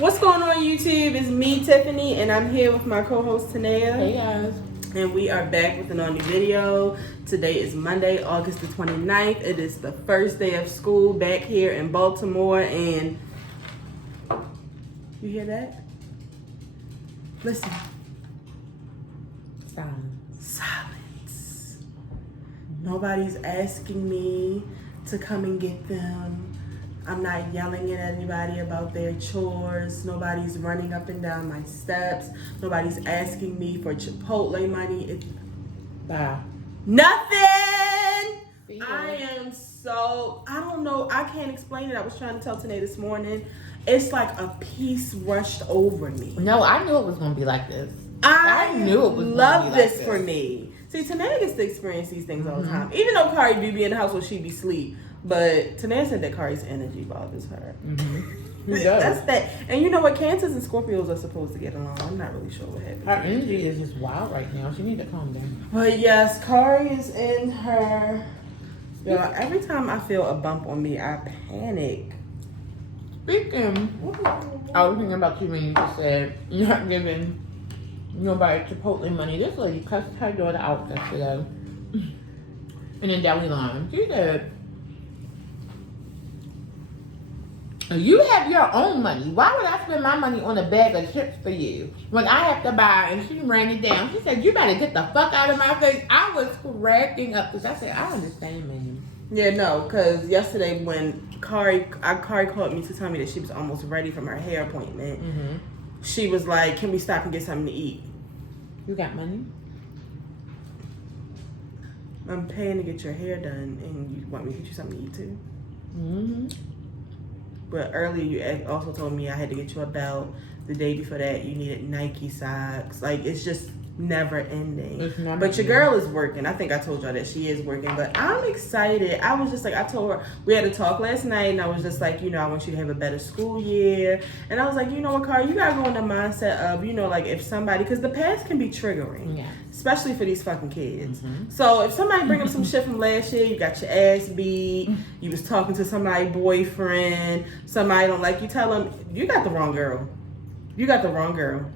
What's going on YouTube? It's me, Tiffany, and I'm here with my co-host, Tanea. Hey guys. And we are back with an all-new video. Today is Monday, August the 29th. It is the first day of school back here in Baltimore, and you hear that? Listen. Silence. Nobody's asking me to come and get them. I'm not yelling at anybody about their chores. Nobody's running up and down my steps. Nobody's asking me for Chipotle money. Wow. Nothing! Yeah. I am so, I don't know. I can't explain it. I was trying to tell Tanae this morning. It's like a peace rushed over me. No, I knew it was going to be like this. I knew it was love gonna be like this for me. See, Tanae gets to experience these things all the time. Even though Kari do be in the house when she be asleep. But Tanae said that Kari's energy bothers her. Who does? That's that. And you know what? Cancers and Scorpios are supposed to get along. I'm not really sure what happened. Her energy is just wild right now. She need to calm down. But yes, Kari is in her... Yo, every time I feel a bump on me, I panic. Speaking, I was thinking about you when you just said you're not giving nobody Chipotle money. This lady cussed her daughter out yesterday in the deli line. She said, "You have your own money. Why would I spend my money on a bag of chips for you when I have to buy?" And she ran it down. She said, "You better get the fuck out of my face." I was cracking up because I said, "I understand, man." Yeah, no, because yesterday when Kari called me to tell me that she was almost ready from her hair appointment, she was like, "Can we stop and get something to eat?" You got money? I'm paying to get your hair done, and you want me to get you something to eat too? But earlier you also told me I had to get you a belt. The day before that you needed Nike socks. Like, it's just never ending. It's never But your ending. girl is working. I think I told y'all that she is working. But I'm excited. I was just like, I told her, we had a talk last night, and I was just like, you know, I want you to have a better school year. And I was like, you know what, Carl, you gotta go in the mindset of, you know, like if somebody, because the past can be triggering. Yeah. Especially for these fucking kids. So if somebody bring up some shit from last year, you got your ass beat, you was talking to somebody's boyfriend, somebody don't like you, tell them, you got the wrong girl. You got the wrong girl.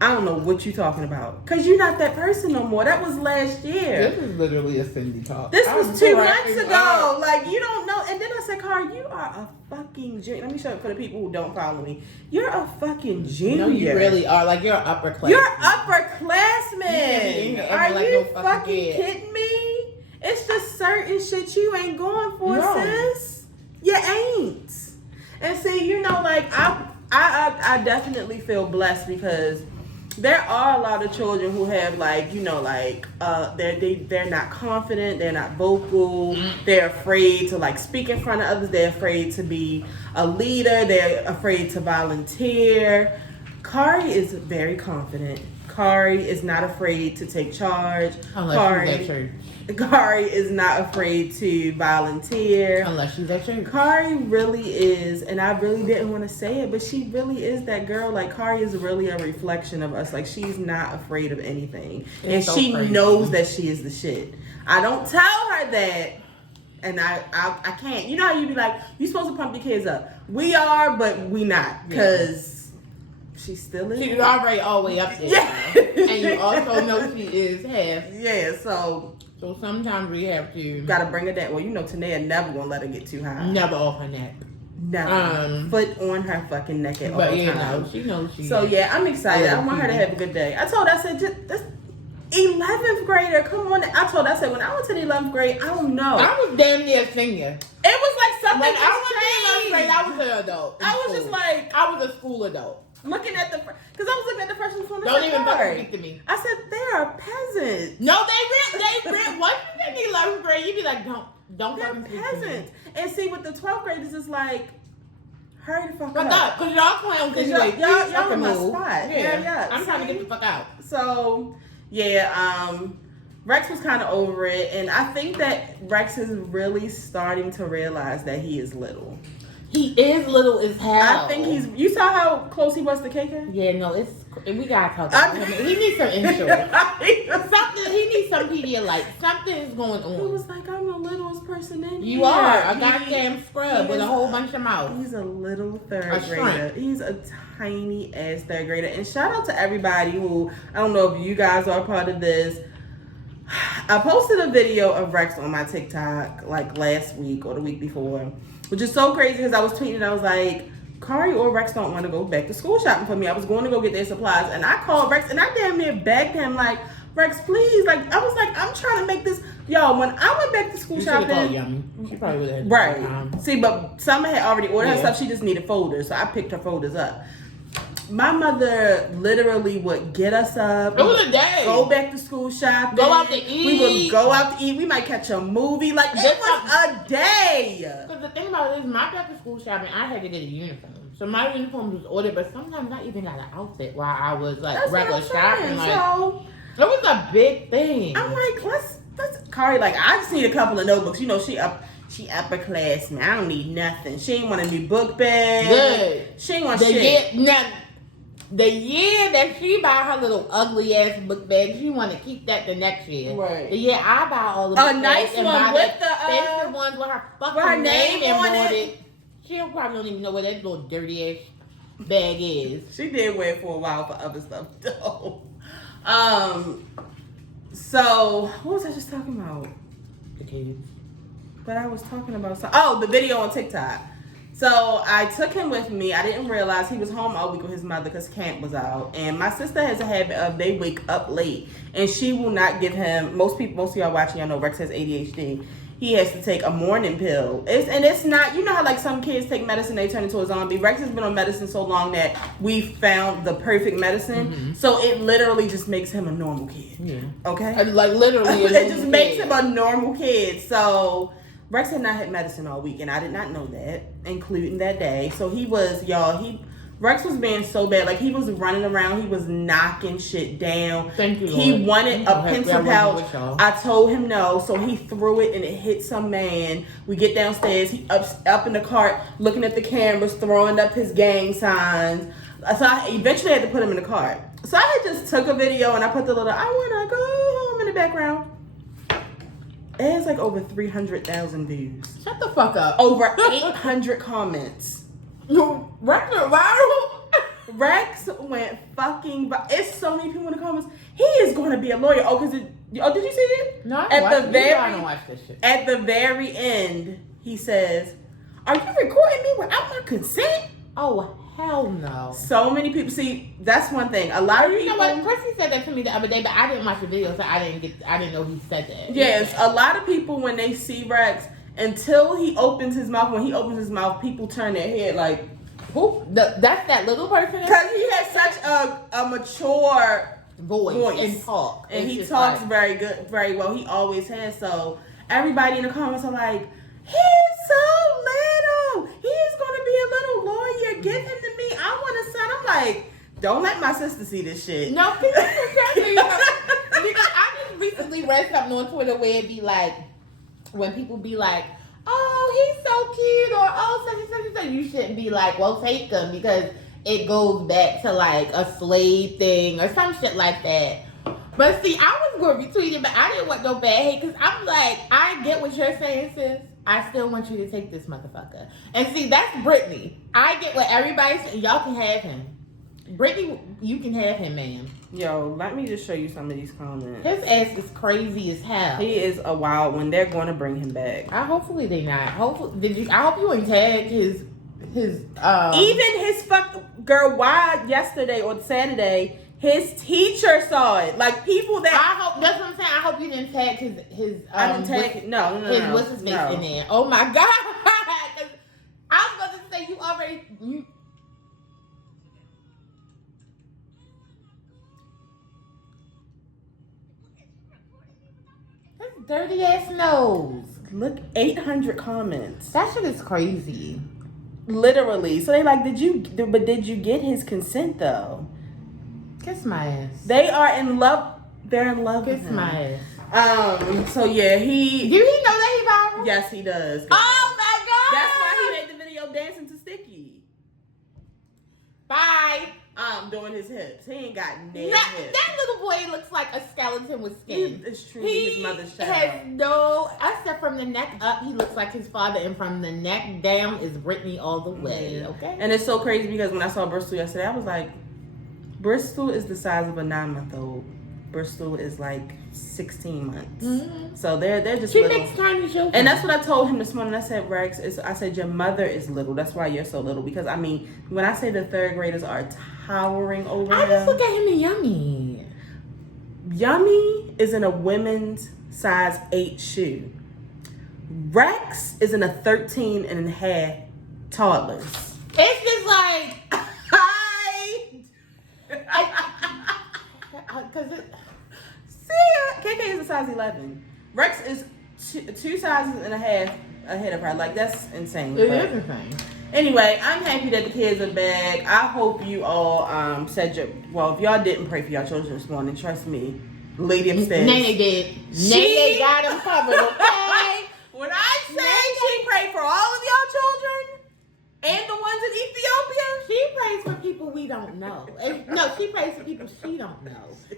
I don't know what you talking about. Because you're not that person no more. That was last year. This is literally a Cindy talk. This was 2 months ago. Up. Like, you don't know. And then I said, Carl, you are a fucking junior. Let me show it for the people who don't follow me. You're a fucking junior. No, you really are. Like, you're upperclassman. You're upperclassmen. Yeah, Are like you no fucking kid. kidding me? It's just certain shit you ain't going for, No. sis. You ain't. And see, you know, like, I definitely feel blessed because there are a lot of children who have, like, you know, like, they're not confident, they're not vocal, they're afraid to, like, speak in front of others, they're afraid to be a leader, they're afraid to volunteer. Kari is very confident. Kari is not afraid to take charge. Unless she's at church. Kari is not afraid to volunteer. Unless she's at church. Kari really is, and I really didn't want to say it, but she really is that girl. Like, Kari is really a reflection of us. Like, she's not afraid of anything. And so she crazy. knows that she is the shit. I don't tell her that, and I can't. You know how you be like, you supposed to pump your kids up. We are, but we not. Because she still is. She's already all the way up there. Yeah. And you also know she is half. Yeah, so sometimes we have to. gotta bring her down. Well, you know, Tanea never gonna let her get too high. Never off her neck. Never. Foot on her fucking neck at all But times. you know, she knows she. So yeah, I'm excited. I want her to TV. have a good day. I told her, I said, this 11th grader, come on. I told her, I said, when I went to the 11th grade, I don't know. I was damn near a senior. It was like something When just I went to 11th grade, I changed. was an adult. in I was school. just like, I was a school adult. looking at the, because I was looking at the freshmen from the Don't even fucking grade. speak to me. I said, they are peasants. No, they real. Once you get in the 11th grade, you be like, don't They're fucking speak to me. peasants. And see, with the 12th graders, it's like, hurry the fuck Fuck up. up, cause y'all clowns Cause anyway. y'all in my spot. Hurry up. I'm trying to See? get the fuck out. So, yeah, Rex was kind of over it, and I think that Rex is really starting to realize that he is little. He is little as hell. I think you saw how close he was to KK? Yeah, no, it's And we gotta talk about him. He needs some insurance. Something. He needs some Pedialyte. Something is going on. He was like, I'm the littlest person in here. You are a goddamn scrub with a whole bunch of mouth. He's a little third grader. He's a tiny ass third grader. And shout out to everybody who, I don't know if you guys are a part of this. I posted a video of Rex on my TikTok like last week or the week before, which is so crazy because I was tweeting and I was like, Kari or Rex don't want to go back to school shopping for me. I was going to go get their supplies and I called Rex and I damn near begged him like, Rex, please. Like, I was like, I'm trying to make this. Yo, when I went back to school shopping. She probably would have. Right. See, but Summer had already ordered her stuff. She just needed folders. So I picked her folders up. My mother literally would get us up. It was a day. Go back to school shopping. Go out to eat. We would go out to eat. We might catch a movie. Like, it was a day. Because the thing about it is, my back to school shopping, I had to get a uniform. So my uniform was ordered, but sometimes I even got an outfit while I was like That's regular shopping. Like, so, it was a big thing. I'm like, let's Kari, like, I just need a couple of notebooks. You know, she upper class, man. I don't need nothing. She ain't want a new book bag. Good. She ain't want shit. The year that she buy her little ugly ass book bag, she want to keep that the next year. Right. The year I buy all the book bags nice and one buy with the expensive ones with her fucking her name on embroidered. She probably don't even know what that little dirty ass bag is. She did wear it for a while for other stuff though. So what was I just talking about? The kids. But I was talking about the video on TikTok. So I took him with me. I didn't realize he was home all week with his mother because camp was out. And my sister has a habit of they wake up late, and she will not give him. Most of y'all watching, y'all know Rex has ADHD. He has to take a morning pill. It's not, you know how like some kids take medicine, they turn into a zombie. Rex has been on medicine so long that we found the perfect medicine. Mm-hmm. So it literally just makes him a normal kid. Yeah. Okay? Like literally it just makes him a normal kid. So Rex had not had medicine all week, and I did not know that, including that day. So Rex was being so bad. Like, he was running around. He was knocking shit down. Thank you, Lord. He wanted a pencil pouch. I told him no, so he threw it, and it hit some man. We get downstairs. He up in the cart, looking at the cameras, throwing up his gang signs. So I eventually had to put him in the cart. So I had just took a video, and I put the little, I want to go home in the background. It has like over 300,000 views. Shut the fuck up. Over 800 comments. Rex went viral. Rex went fucking viral. It's so many people in the comments. He is going to be a lawyer. Oh, did you see it? No, I don't watch this shit. At the very end, he says, "Are you recording me without my consent?" Oh, hell no. So many people. See, that's one thing. A lot of people. You know what? Chrissy said that to me the other day, but I didn't watch the video, so I didn't know he said that. Yes, a lot of people when they see Rex, until he opens his mouth. When he opens his mouth, people turn their head like, "Who? That's that little person." Because he has such a mature voice and talk, and he talks very good, very well. He always has. So everybody in the comments are like, "He's so little. He's going to be a little lawyer. Give him to me. I want a son." I'm like, don't let my sister see this shit. No, because I just recently read something on Twitter where it be like, when people be like, "Oh, he's so cute," or "Oh, such and such and such," you shouldn't be like, "Well, take him," because it goes back to like a slave thing or some shit like that. But see, I was going to retweet it, but I didn't want no bad hate because I'm like, I get what you're saying, sis. I still want you to take this motherfucker. And see, that's Brittany. I get what everybody's saying. Y'all can have him. Brittany, you can have him, ma'am. Yo, let me just show you some of these comments. His ass is crazy as hell. He is a wild one. They're going to bring him back. Hopefully they not. I hope you ain't tagged his even his girl. Why yesterday or Saturday? His teacher saw it. Like people that I hope. That's what I'm saying. I hope you didn't tag his. I didn't tag. No. What's his face in there? Oh my god! I was about to say you already. His dirty ass nose. Look, 800 comments. That shit is crazy. Literally. So they like, did you get his consent though? Kiss my ass. They are in love. They're in love with him. Kiss my ass. So yeah, Do he know that he viral? Yes, he does. Oh my god! That's why he made the video dancing to Sticky. Bye. Don't doing his hips. He ain't got no hips. That little boy looks like a skeleton with skin. It's truly his mother's child. Has no, except from the neck up, he looks like his father, and from the neck down is Britney all the way. Yeah. Okay. And it's so crazy because when I saw Bristol yesterday, I was like, Bristol is the size of a 9-month-old. Bristol is like 16 months. Mm-hmm. So they're just she little. makes tiny children. And that's what I told him this morning. I said, Rex, I said, your mother is little. That's why you're so little. Because, I mean, when I say the third graders are towering over him. I just look at him and Yummy. Yummy is in a women's size 8 shoe. Rex is in a 13 and a half toddlers. It's just like... Because KK is a size 11. Rex is two sizes and a half ahead of her. Like, that's insane. It is insane. Anyway, I'm happy that the kids are back. I hope you all said your... Well, if y'all didn't pray for your children this morning, trust me, lady upstairs. Nene did. Nene got them covered, okay? When I say she prayed for all of y'all children and the ones in Ethiopia, she prays for people we don't know. No, she prays for people she don't know.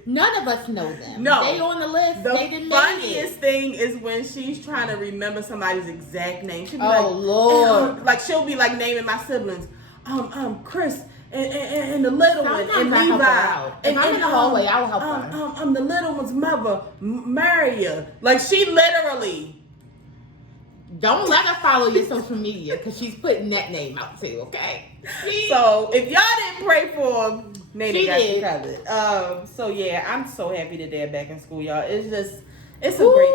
None of us know them. No. They on the list. The they didn't make funniest thing is when she's trying to remember somebody's exact name. She'll be oh, like, Lord. Like, she'll be like naming my siblings. Chris and the little Sometimes one and I help Levi. her out. If I'm in the hallway, I will help her. The little one's mother, Maria. Like, she literally... Don't let her follow your social media because she's putting that name out too, okay? So if y'all didn't pray for them, Nene got you did. covered. So yeah, I'm so happy that they're back in school, y'all. It's a great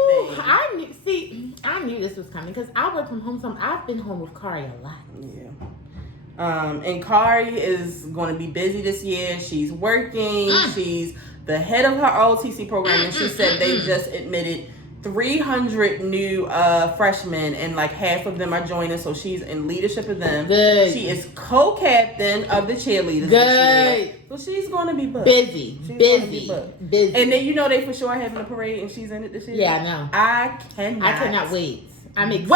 thing. I knew this was coming because I work from home. So I've been home with Kari a lot. Yeah. And Kari is going to be busy this year. She's working. She's the head of her OTC program, and she said they just admitted 300 new freshmen, and like half of them are joining, so she's in leadership of them. Good. She is co-captain of the cheerleaders. Good. So she's going to be booked. Busy. And then they for sure having a parade, and she's in it this year. Yeah, I know. I cannot wait. I'm excited.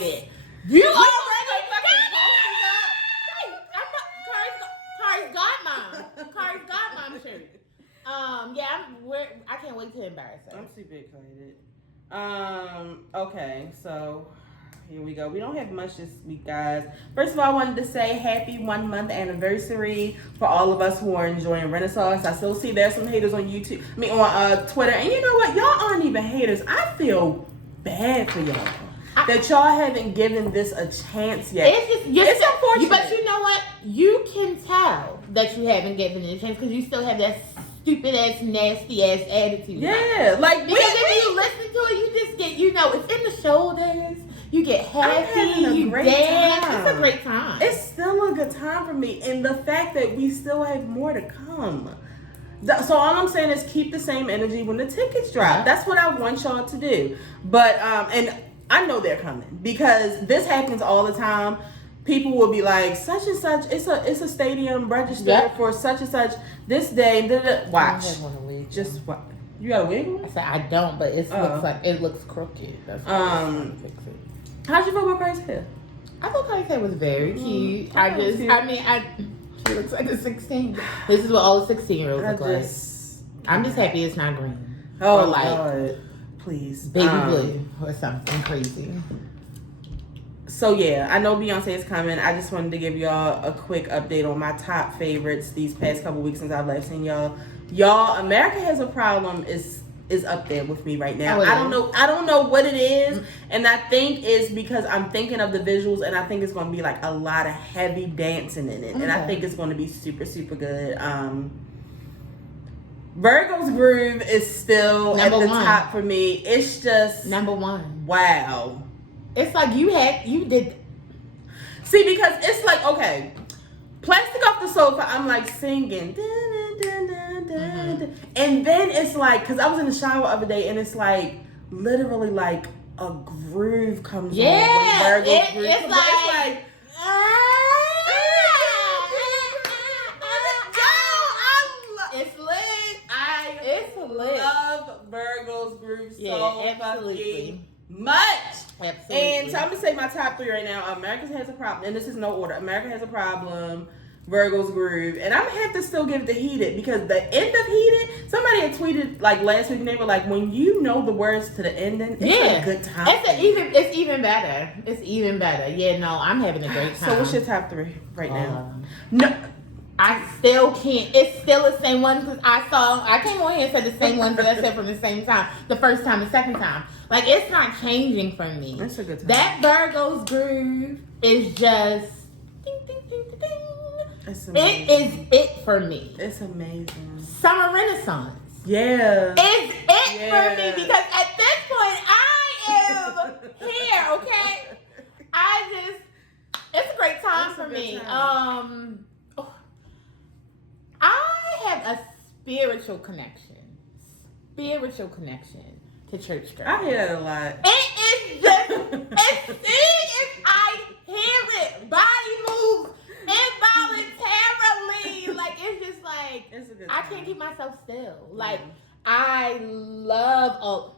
Wait. You already Kari's godmom. Kari's godmom shirt. I can't wait to embarrass her. I'm super excited. Okay, so here we go. We don't have much this week, guys. First of all, I wanted to say happy 1 month anniversary for all of us who are enjoying Renaissance. I still see there's some haters on YouTube. On Twitter. And you know what? Y'all aren't even haters. I feel bad for y'all. That y'all haven't given this a chance yet. It's unfortunate. But you know what? You can tell that you haven't given it a chance because you still have that stupid ass, nasty ass attitude. Yeah, like because if you listen to it, you just get, it's in the shoulders. You get happy. You dance. Time. It's a great time. It's still a good time for me, and the fact that we still have more to come. So all I'm saying is keep the same energy when the tickets drop. Yeah. That's what I want y'all to do. But and I know they're coming because this happens all the time. People will be like, such and such, it's a stadium registered for such and such this day. Watch. I want a wig. Just what? You got a wig? I said I don't, but it looks crooked. That's why I'm trying to fix it. How'd you feel about Kari's hair? I thought Kari's hair was very cute. She looks like a 16. This is what all the 16-year-olds look like. I'm just happy it's not green. Oh, or God. Please. Baby blue or something crazy. So yeah, I know Beyonce is coming. I just wanted to give y'all a quick update on my top favorites these past couple weeks since I've last seen y'all. Y'all, America Has a Problem is up there with me right now. I don't know what it is, and I think it's because I'm thinking of the visuals, and I think it's going to be like a lot of heavy dancing in it, and I think it's going to be super, super good. Virgo's Groove is still at the top for me. It's just number one. Wow. It's like you did. See, because it's like, okay, Plastic Off the Sofa, I'm like singing. And then it's like, because I was in the shower the other day, and it's like, literally like a groove comes on. Yeah, Virgo's Groove. It's like it's lit. It's lit. Love Virgo's Groove so fucking much. Absolutely. And so I'm gonna say my top three right now. America Has a Problem, and this is no order. America Has a Problem, Virgo's Groove, and I'm gonna have to still give it to Heated because the end of Heated, somebody had tweeted like last week and they were like, when you know the words to the ending, it's a good time. It's even better. It's even better. Yeah, no, I'm having a great time. So what's your top 3 right now? No, I still can't. It's still the same ones because I came on here and said the same ones that I said from the same time. The first time, the second time. Like, it's not changing for me. It's a good time. That Virgo's Groove is just ding, ding, ding, ding, ding. It's amazing. It is it for me. It's amazing. Summer Renaissance. Yeah. It's it for me because at this point I am here, okay? It's a great time for me. I have a spiritual connection to church girl. I hear that a lot. It is just as soon as I hear it, body moves involuntarily. Like, it's just like, It's a good I time. can't keep myself still. Like, I love,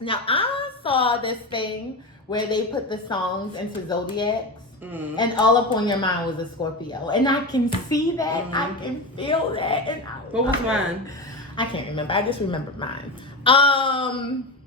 now I saw this thing where they put the songs into zodiacs. And all up on your mind was a Scorpio. And I can see that. I can feel that. And What was mine? I can't remember. I just remembered mine.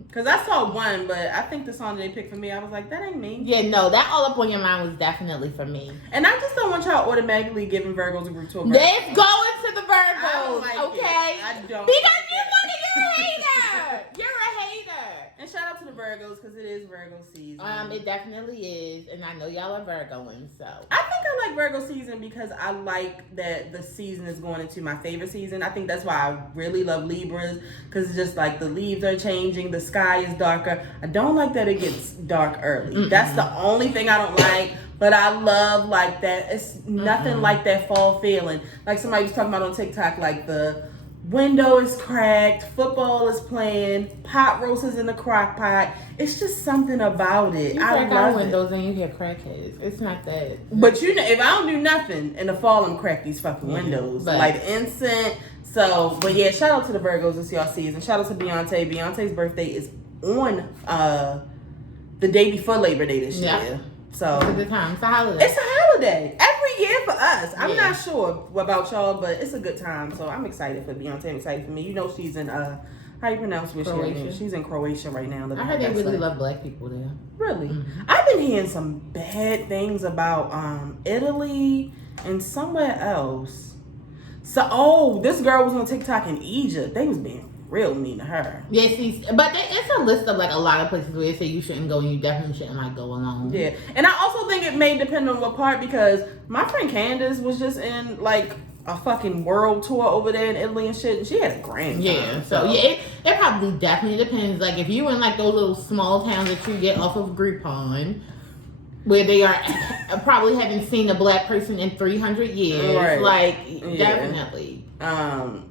Because I saw one, but I think the song that they picked for me, I was like, that ain't me. Yeah, no, that all up on your mind was definitely for me. And I just don't want y'all automatically giving Virgos a group to a Virgo. Let's go into the Virgos, I don't like okay? it. I don't Because like you're a hater. You're a hater. And shout out to the Virgos because it is Virgo season. It definitely is, and I know y'all are Virgoing, so. I think I like Virgo season because I like that the season is going into my favorite season. I think that's why I really love Libras because it's just like the leaves are changing, the sky is darker. I don't like that it gets dark early. Mm-mm. That's the only thing I don't like. But I love like that. It's nothing like that fall feeling. Like somebody was talking about on TikTok, like the window is cracked, football is playing, pot roast is in the crock pot. It's just something about it. You crack our windows and you hear crackheads. It's not that. But you know, if I don't do nothing in the fall, I'm crack these fucking windows. Like incense. So, but yeah, shout out to the Virgos this y'all season. Shout out to Beyonce. Beyonce's birthday is on the day before Labor Day this year. So it's a good time. It's a holiday. It's a holiday every year for us. I'm not sure about y'all, but it's a good time. So I'm excited for Beyonce. I'm excited for me. You know, she's in how you pronounce where Croatia. she's in Croatia right now. I heard they really love black people there. Really? Mm-hmm. I've been hearing some bad things about Italy and somewhere else. So this girl was on TikTok in Egypt. They was being real mean to her. Yeah, but it's a list of like a lot of places where they say you shouldn't go and you definitely shouldn't like go alone. Yeah, and I also think it may depend on what part because my friend Candace was just in like a fucking world tour over there in Italy and shit, and she had a grand time. Yeah, so yeah, it probably definitely depends. Like if you in like those little small towns that you get off of Groupon, where they are probably haven't seen a black person in 300 years, right. Like definitely.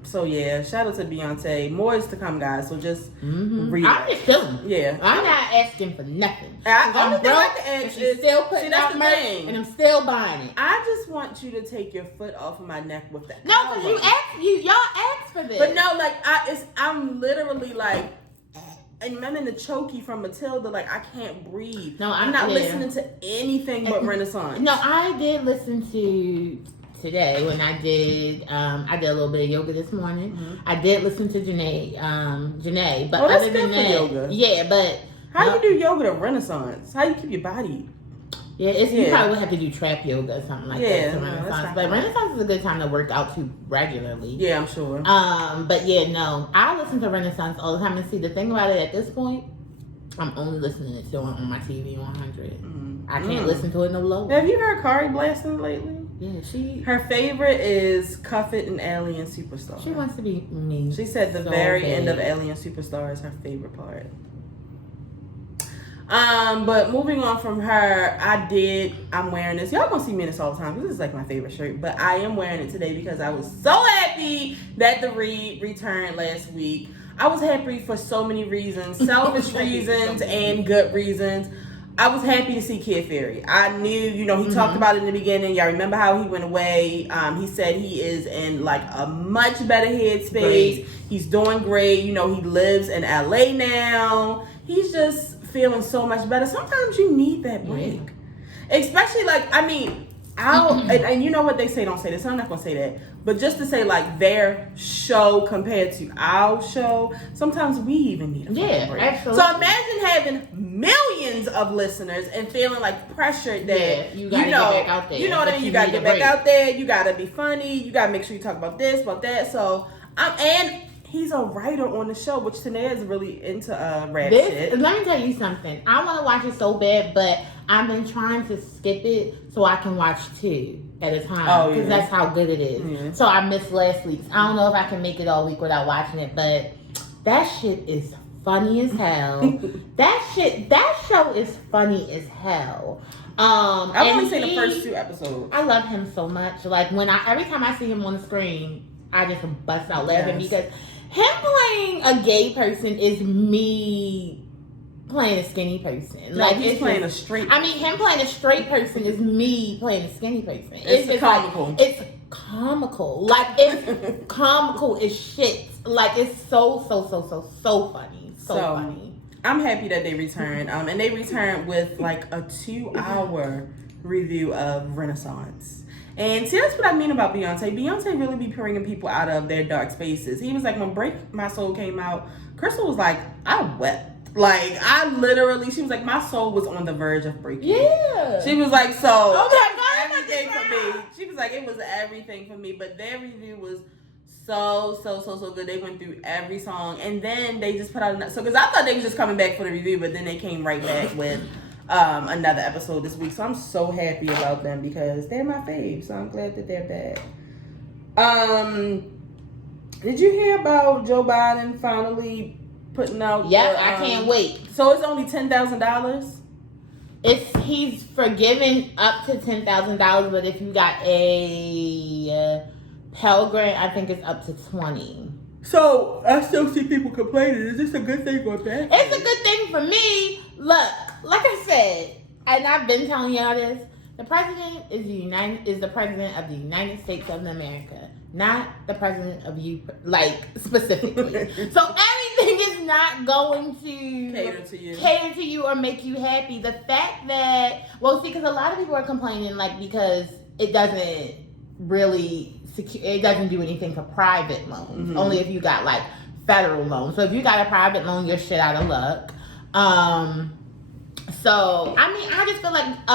So yeah, shout out to Beyonce. More is to come, guys. So just read. I'm just chilling. Yeah, I'm not asking for nothing. I'm broke. She's still putting out merch, and I'm still buying it. I just want you to take your foot off of my neck with that. No, because y'all asked for this. But no, like I'm literally like. And I'm in the chokey from Matilda, like I can't breathe. No, I'm not listening to anything but Renaissance. No, I did listen to today when I did a little bit of yoga this morning. Mm-hmm. I did listen to Janae, but that's other good than for that, yoga. Yeah, but how you do yoga to Renaissance? How you keep your body? Yeah, you probably would have to do trap yoga or something like that to Renaissance. But Renaissance is a good time to work out too regularly. Yeah, I'm sure. But yeah, no, I listen to Renaissance all the time. And see, the thing about it at this point, I'm only listening to it on my TV 100. I can't listen to it no lower. Have you heard Kari blasting lately? Yeah, her favorite is Cuff It and Alien Superstar. She wants to be me. She said the very end of Alien Superstar is her favorite part. But moving on from her, I'm wearing this. Y'all gonna see me in this all the time because this is like my favorite shirt. But I am wearing it today because I was so happy that the read returned last week. I was happy for so many reasons, selfish reasons and good reasons. I was happy to see Kid Fury. I knew, he talked about it in the beginning. Y'all remember how he went away. He said he is in like a much better headspace. Great. He's doing great. He lives in LA now. He's just feeling so much better. Sometimes you need that break. Yeah. Especially and you know what they say, don't say this, so I'm not gonna say that. But just to say, like, their show compared to our show, sometimes we even need a fucking break. Absolutely. So imagine having millions of listeners and feeling like pressured that you gotta get back out there. You know that you gotta get back out there, you gotta be funny, you gotta make sure you talk about this, about that. So and he's a writer on the show, which Tanea is really into rap shit. Let me tell you something. I want to watch it so bad, but I've been trying to skip it so I can watch 2 at a time. Because that's how good it is. Yeah. So I missed last week's. I don't know if I can make it all week without watching it, but that shit is funny as hell. that show is funny as hell. I've only seen the first 2 episodes. I love him so much. Like every time I see him on the screen, I just bust out laughing because him playing a gay person is me playing a skinny person. No, like he's playing a straight. I mean, him playing a straight person is me playing a skinny person. It's comical. Like, it's comical. Like it's comical as shit. Like it's so funny. So funny. I'm happy that they returned. And they returned with like a 2-hour review of Renaissance. And see, that's what I mean about Beyonce. Beyonce really be bringing people out of their dark spaces. He was like, when Break My Soul came out, Crystal was like, I wept. Like, she was like, my soul was on the verge of breaking. Yeah. She was like, so, everything for me. She was like, it was everything for me. But their review was so good. They went through every song. And then they just put out another. So, because I thought they was just coming back for the review, but then they came right back with another episode this week. So I'm so happy about them because they're my fave. So I'm glad that they're back. Did you hear about Joe Biden finally putting out? Yeah, I can't wait. So it's only $10,000. He's forgiving up to $10,000, but if you got a Pell Grant, I think it's up to $20,000. So I still see people complaining. Is this a good thing or bad? It's a good thing for me. Look, like I said, and I've been telling y'all this, the president is the president of the United States of America, not the president of you, like specifically. So everything is not going to cater to you or make you happy. The fact that, because a lot of people are complaining, like, because it doesn't really it doesn't do anything for private loans. Mm-hmm. Only if you got like federal loans. So if you got a private loan, you're shit out of luck. So I mean, I just feel like a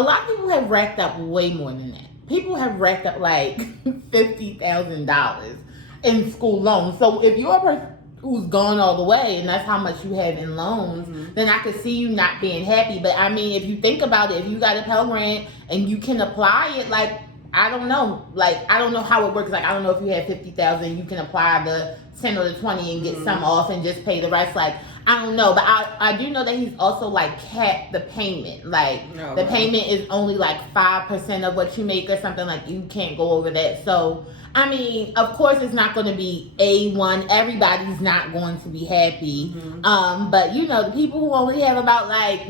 lot of people have racked up way more than that. People have racked up like $50,000 in school loans. So if you're a person who's gone all the way and that's how much you have in loans, then I could see you not being happy. But I mean, if you think about it, if you got a Pell Grant and you can apply it, like, I don't know. Like, I don't know how it works. Like, I don't know if you have $50,000, you can apply the 10 or the 20 and get some off and just pay the rest. Like, I don't know. But I do know that he's also, like, capped the payment. Like, the payment is only, like, 5% of what you make or something. Like, you can't go over that. So, I mean, of course, it's not going to be A1. Everybody's not going to be happy. But, you know, the people who only have about, like,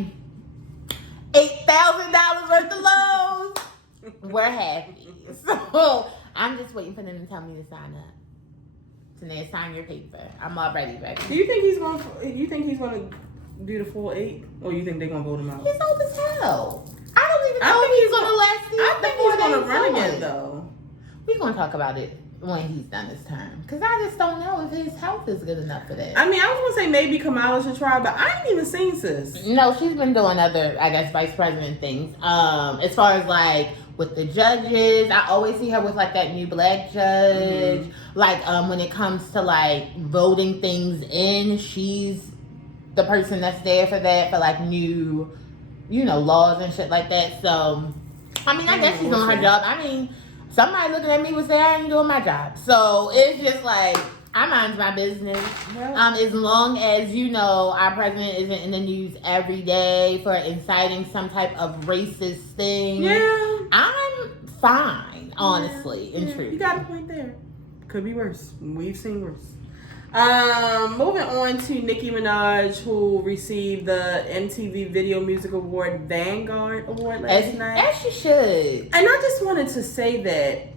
$8,000 worth of loans, we're happy. So I'm just waiting for them to tell me to sign up. So they sign your paper. I'm already ready. Do you think he's going to do the full 8, or you think they're going to vote him out? He's old as hell. I don't even know if he's going to last. I think he's going to run again, though. We're going to talk about it when he's done his term, because I just don't know if his health is good enough for that. I mean, I was going to say maybe Kamala should try, but I ain't even seen sis. No, she's been doing other, I guess, vice president things. As far as like with the judges, I always see her with like that new black judge. Like when it comes to like voting things in, she's the person that's there for that, for like new, you know, laws and shit like that. So I mean, I guess she's doing her job. I mean, somebody looking at me would say I ain't doing my job. So it's just like, I mind my business. As long as, you know, our president isn't in the news every day for inciting some type of racist thing. Yeah. I'm fine, honestly, in truth. You got a point there. Could be worse. We've seen worse. Moving on to Nicki Minaj, who received the MTV Video Music Award Vanguard Award last night. As she should. And I just wanted to say that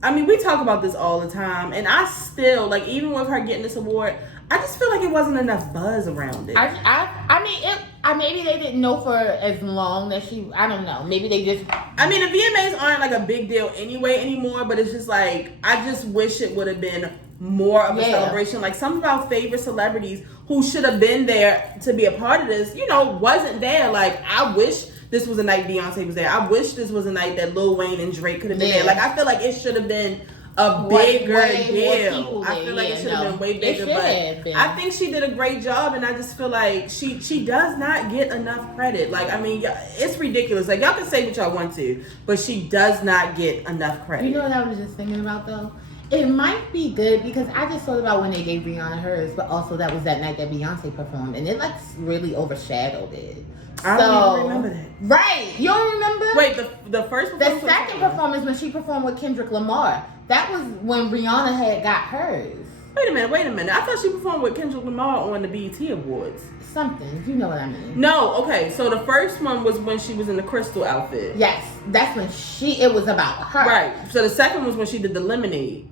I mean, we talk about this all the time, and I still, like, even with her getting this award, I just feel like it wasn't enough buzz around it. I maybe they didn't know for as long that she. I don't know. Maybe they just. I mean, the VMAs aren't like a big deal anyway anymore, but it's just like I just wish it would have been more of a celebration. Like some of our favorite celebrities who should have been there to be a part of this, you know, wasn't there. Like I wish this was a night Beyonce was there. I wish this was a night that Lil Wayne and Drake could have been there. Like I feel like it should have been a bigger deal. I feel like it should have been way bigger, but I think she did a great job, and I just feel like she does not get enough credit. Like, I mean, it's ridiculous. Like, y'all can say what y'all want to, but she does not get enough credit. You know what I was just thinking about, though? It might be good because I just thought about when they gave Rihanna hers, but also that was that night that Beyonce performed, and it like really overshadowed it. I don't even remember that. Right. You don't remember? Wait, the first performance? The second performance when she performed with Kendrick Lamar. That was when Rihanna had got hers. Wait a minute. I thought she performed with Kendrick Lamar on the BET Awards. Something. You know what I mean. No, okay. So the first one was when she was in the crystal outfit. Yes. That's when it was about her. Right. So the second was when she did the Lemonade.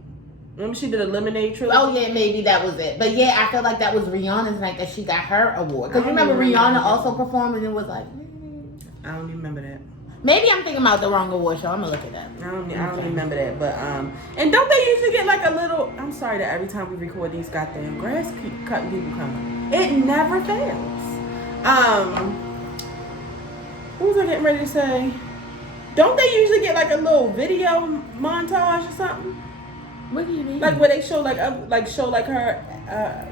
Remember she did a Lemonade trilogy? Oh, yeah, maybe that was it. But yeah, I feel like that was Rihanna's night that she got her award. Because remember Rihanna also performed and it was like... I don't even remember that. Maybe I'm thinking about the wrong award show. I'm going to look it up. I don't even remember that. But, and don't they usually get like a little... I'm sorry that every time we record these goddamn grass keep cutting people coming. It never fails. What was I getting ready to say? Don't they usually get like a little video montage or something? What do you mean? Like where they show like her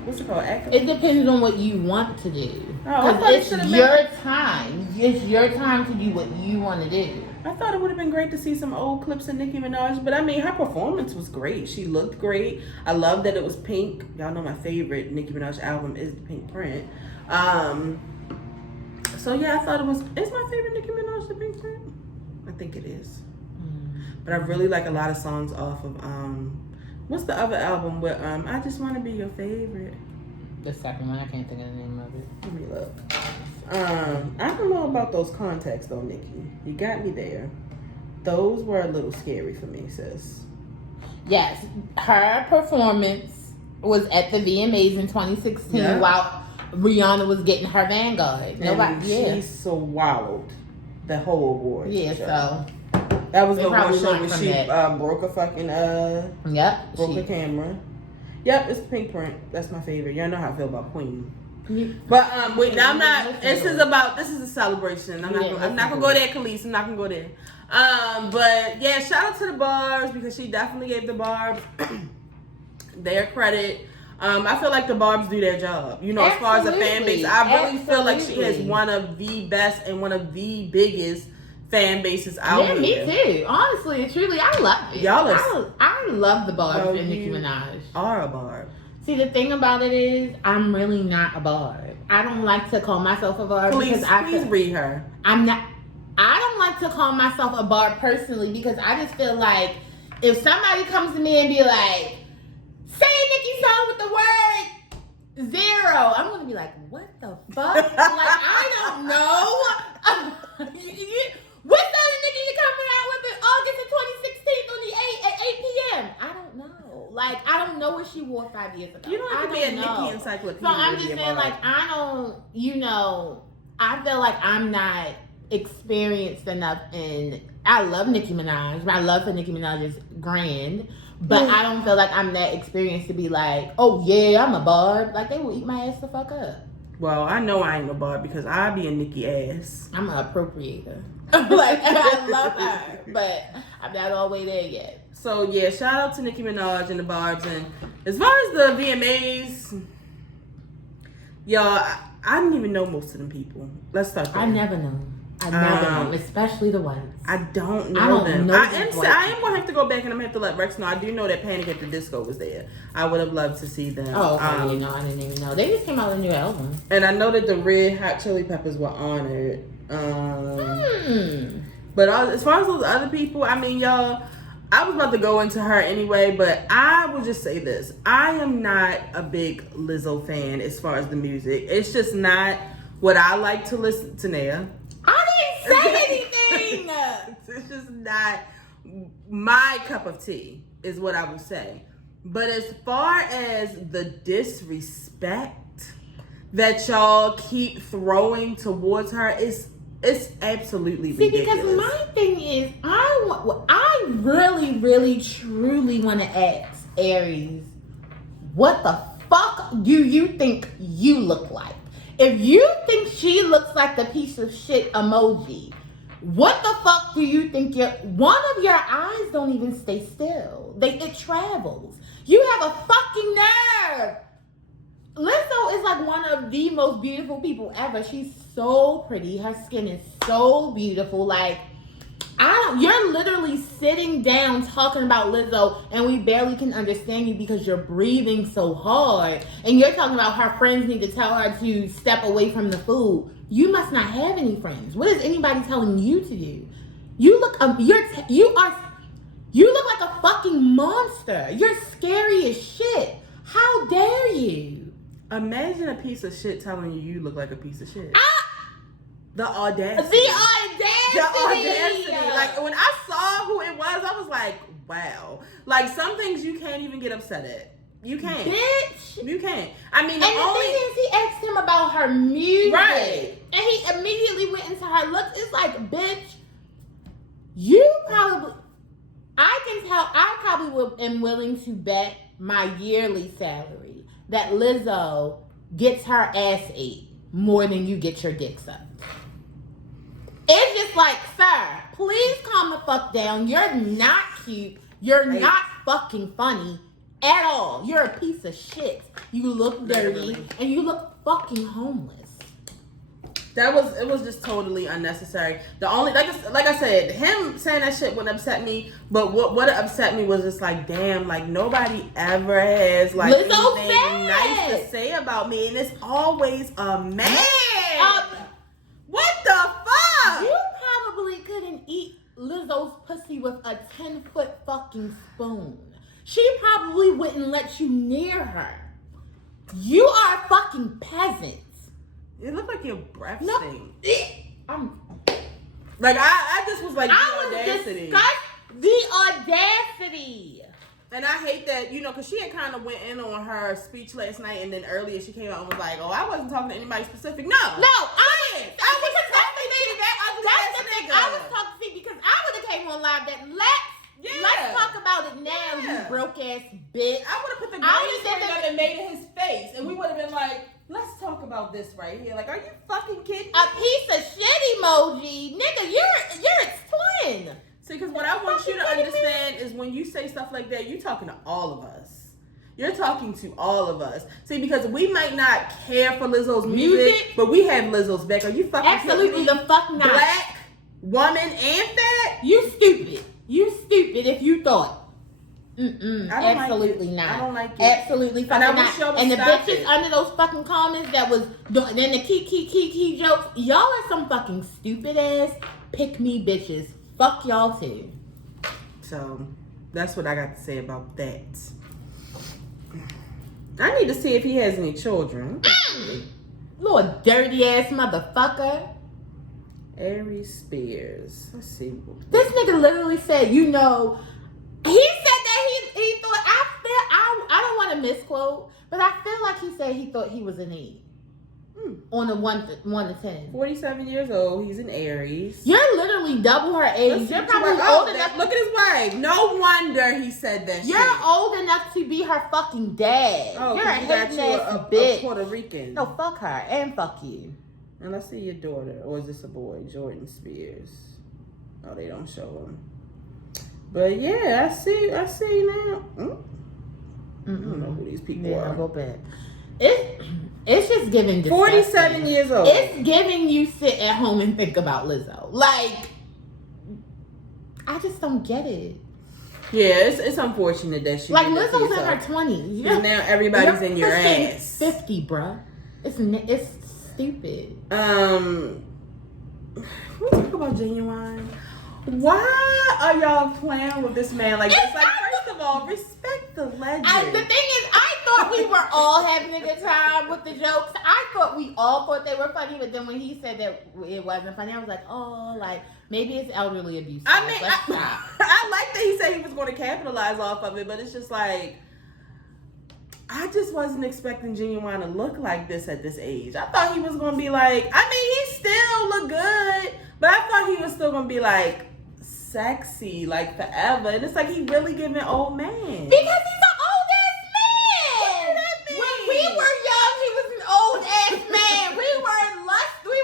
what's it called? It depends on what you want to do. Oh, it's your time. It's your time to do what you want to do. I thought it would have been great to see some old clips of Nicki Minaj, but I mean her performance was great. She looked great. I love that it was pink. Y'all know my favorite Nicki Minaj album is the Pink Print. So yeah, I thought is my favorite Nicki Minaj the Pink Print? I think it is. But I really like a lot of songs off of what's the other album with I Just Want to Be Your Favorite? The second one, I can't think of the name of it. Let me look. I don't know about those contacts though, Nikki. You got me there. Those were a little scary for me, sis. Yes, her performance was at the VMAs in 2016 while Rihanna was getting her Vanguard. She swallowed the whole award. Yeah, show. so that was the one show where she broke a fucking broke the camera. Yep, it's the Pink Print. That's my favorite. Y'all know how I feel about Queen. But wait, now I'm not. This is a celebration. I'm not gonna go there, Khalees. I'm not gonna go there. But yeah, shout out to the Barbs because she definitely gave the Barbs their credit. I feel like the Barbs do their job. You know, as far as the fan base, I really feel like she has one of the best and one of the biggest fan bases out here. Yeah, me too. Honestly and truly, I love it. I love the Barbs and Nicki Minaj. Are a Barb. See, the thing about it is, I'm really not a Barb. I don't like to call myself a Barb please read her. I don't like to call myself a Barb personally because I just feel like if somebody comes to me and be like, say a Nicki song with the word 0, I'm gonna be like, what the fuck? Like, I don't know. What song is Nicki coming out with in August of 2016 on the 8 at 8 p.m.? I don't know. Like, I don't know what she wore 5 years ago. You don't have to be a Nicki encyclopedia. So I'm just saying, like, I don't, I feel like I'm not experienced enough in, I love Nicki Minaj. My love for Nicki Minaj is grand. But I don't feel like I'm that experienced to be like, oh yeah, I'm a Barb. Like, they will eat my ass the fuck up. Well, I know I ain't a Barb because I be a Nicki ass. I'm an appropriator. Like, I love her, but I'm not all the way there yet. So yeah, shout out to Nicki Minaj and the Barbs. And as far as the VMAs, y'all, I didn't even know most of them people. Let's start there. I never know. I never know, especially the ones. I don't know them. I am gonna have to go back and I'm gonna have to let Rex know. I do know that Panic at the Disco was there. I would have loved to see them. Oh, okay. I didn't even know. They just came out with a new album. And I know that the Red Hot Chili Peppers were honored. But as far as those other people, I mean, y'all, I was about to go into her anyway, but I will just say this. I am not a big Lizzo fan as far as the music. It's just not what I like to listen to now. I didn't say anything. It's just not my cup of tea, is what I will say. But as far as the disrespect that y'all keep throwing towards her is it's absolutely ridiculous. Because my thing is, I really, really, truly want to ask Aries, what the fuck do you think you look like? If you think she looks like the piece of shit emoji, what the fuck do you think one of your eyes don't even stay still. It travels. You have a fucking nerve. Lizzo is like one of the most beautiful people ever. She's so pretty. Her skin is so beautiful. Like, you're literally sitting down talking about Lizzo and we barely can understand you because you're breathing so hard. And you're talking about her friends need to tell her to step away from the food. You must not have any friends. What is anybody telling you to do? You look like a fucking monster. You're scary as shit. How dare you? Imagine a piece of shit telling you look like a piece of shit. The audacity. The audacity. Like, when I saw who it was, I was like, wow. Like, some things you can't even get upset at. You can't. Bitch. You can't. I mean, the thing is, he asked him about her music. Right. And he immediately went into her looks. It's like, bitch, you probably... I can tell, I probably am willing to bet my yearly salary that Lizzo gets her ass ate more than you get your dick sucked. It's just like, sir, please calm the fuck down. You're not cute. You're not fucking funny at all. You're a piece of shit. You look dirty and you look fucking homeless. It was just totally unnecessary. The only, like I said, him saying that shit wouldn't upset me, but what upset me was just like, damn, like nobody ever has like Lizzo anything nice to say about me, and it's always a man. What the fuck? You probably couldn't eat Lizzo's pussy with a 10-foot fucking spoon. She probably wouldn't let you near her. You are a fucking peasant. It looked like your breath stink. Like I just was like, the audacity. The audacity. And I hate that, because she had kind of went in on her speech last night, and then earlier she came out and was like, "Oh, I wasn't talking to anybody specific." No, I was talking to that ugly ass nigga. I was talking because I would have came on live that let's talk about it now, you broke ass bitch. I would have put the green screen up and made it his face, and we would have been like, let's talk about this right here. Like, are you fucking kidding me? A piece of shit emoji. Nigga, you're its twin. See, because what I want you to understand is when you say stuff like that, you're talking to all of us. You're talking to all of us. See, because we might not care for Lizzo's music, but we have Lizzo's back. Are you fucking absolutely the fuck not? Black, woman, and fat? You stupid. You stupid if you thought. Absolutely not. I don't like it. Absolutely fucking not. And the bitches under those fucking comments that was doing, then the key jokes, y'all are some fucking stupid ass pick me bitches. Fuck y'all too. So that's what I got to say about that. I need to see if he has any children. Little dirty ass motherfucker. Aries Spears. Let's see. This nigga literally said, he said that he thought, I don't want to misquote, but I feel like he said he thought he was an 8. On a 1 to 10. 47 years old. He's an Aries. You're literally double her age. You're probably old enough. Look at his wife. No wonder he said that shit. You're old enough to be her fucking dad. Oh, you're a hating ass bitch. A Puerto Rican. No, fuck her and fuck you. And let's see your daughter. Or is this a boy? Jordan Spears. Oh, they don't show him. But yeah, I see now. I don't know who these people are. Go back. It's just giving disgusting. 47 years old. It's giving you sit at home and think about Lizzo. Like, I just don't get it. Yeah, it's unfortunate that she like Lizzo's in her 20s. And now everybody's in your ass. 50, bruh. It's stupid. We talk about Ginuwine. Why are y'all playing with this man like this? Like, first of all, respect the legend. The thing is, I thought we were all having a good time with the jokes. I thought we all thought they were funny, but then when he said that it wasn't funny, I was like, oh, like, maybe it's elderly abuse. I mean, I like that he said he was going to capitalize off of it, but it's just like, I just wasn't expecting Ginuwine to look like this at this age. I thought he was gonna be like, I mean, he still look good, but I thought he was still gonna be like sexy, like forever. And it's like he really giving old man. Because he's an old ass man. When we were young, he was an old ass man. We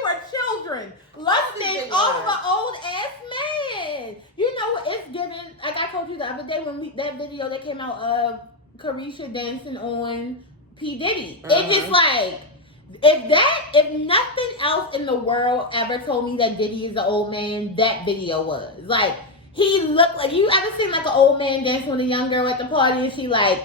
were children. Lusting over an old ass man. You know what it's giving? Like I told you the other day when that video that came out of Caresha dancing on P. Diddy. It's just like, if nothing else in the world ever told me that Diddy is an old man, that video was. Like, he looked like, you ever seen like an old man dancing with a young girl at the party and she like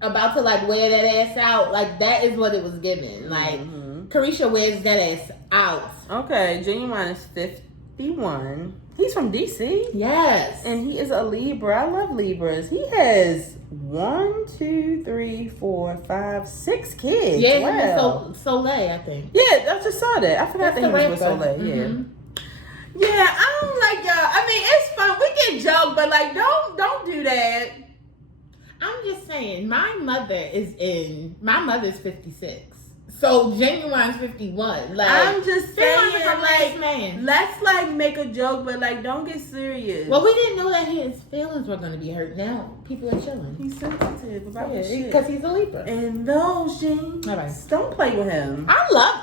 about to like wear that ass out? Like, that is what it was giving. Like, Caresha wears that ass out. Okay, Ginuwine is 51. He's from DC. Yes. And he is a Libra. I love Libras. He has 1, 2, 3, 4, 5, 6 kids. Yeah, wow. Soleil, I think. Yeah, I just saw that. I forgot that he was with Soleil. Yeah, I don't like y'all. I mean, it's fun. We can joke, but like, don't do that. I'm just saying, my mother's 56. So Ginuwine's 51. Like, I'm just saying, like, man. Let's like make a joke, but like, don't get serious. Well, we didn't know that his feelings were going to be hurt. Now people are chilling. He's sensitive about his shit because he's a Libra. And those jeans, don't play with him. I love.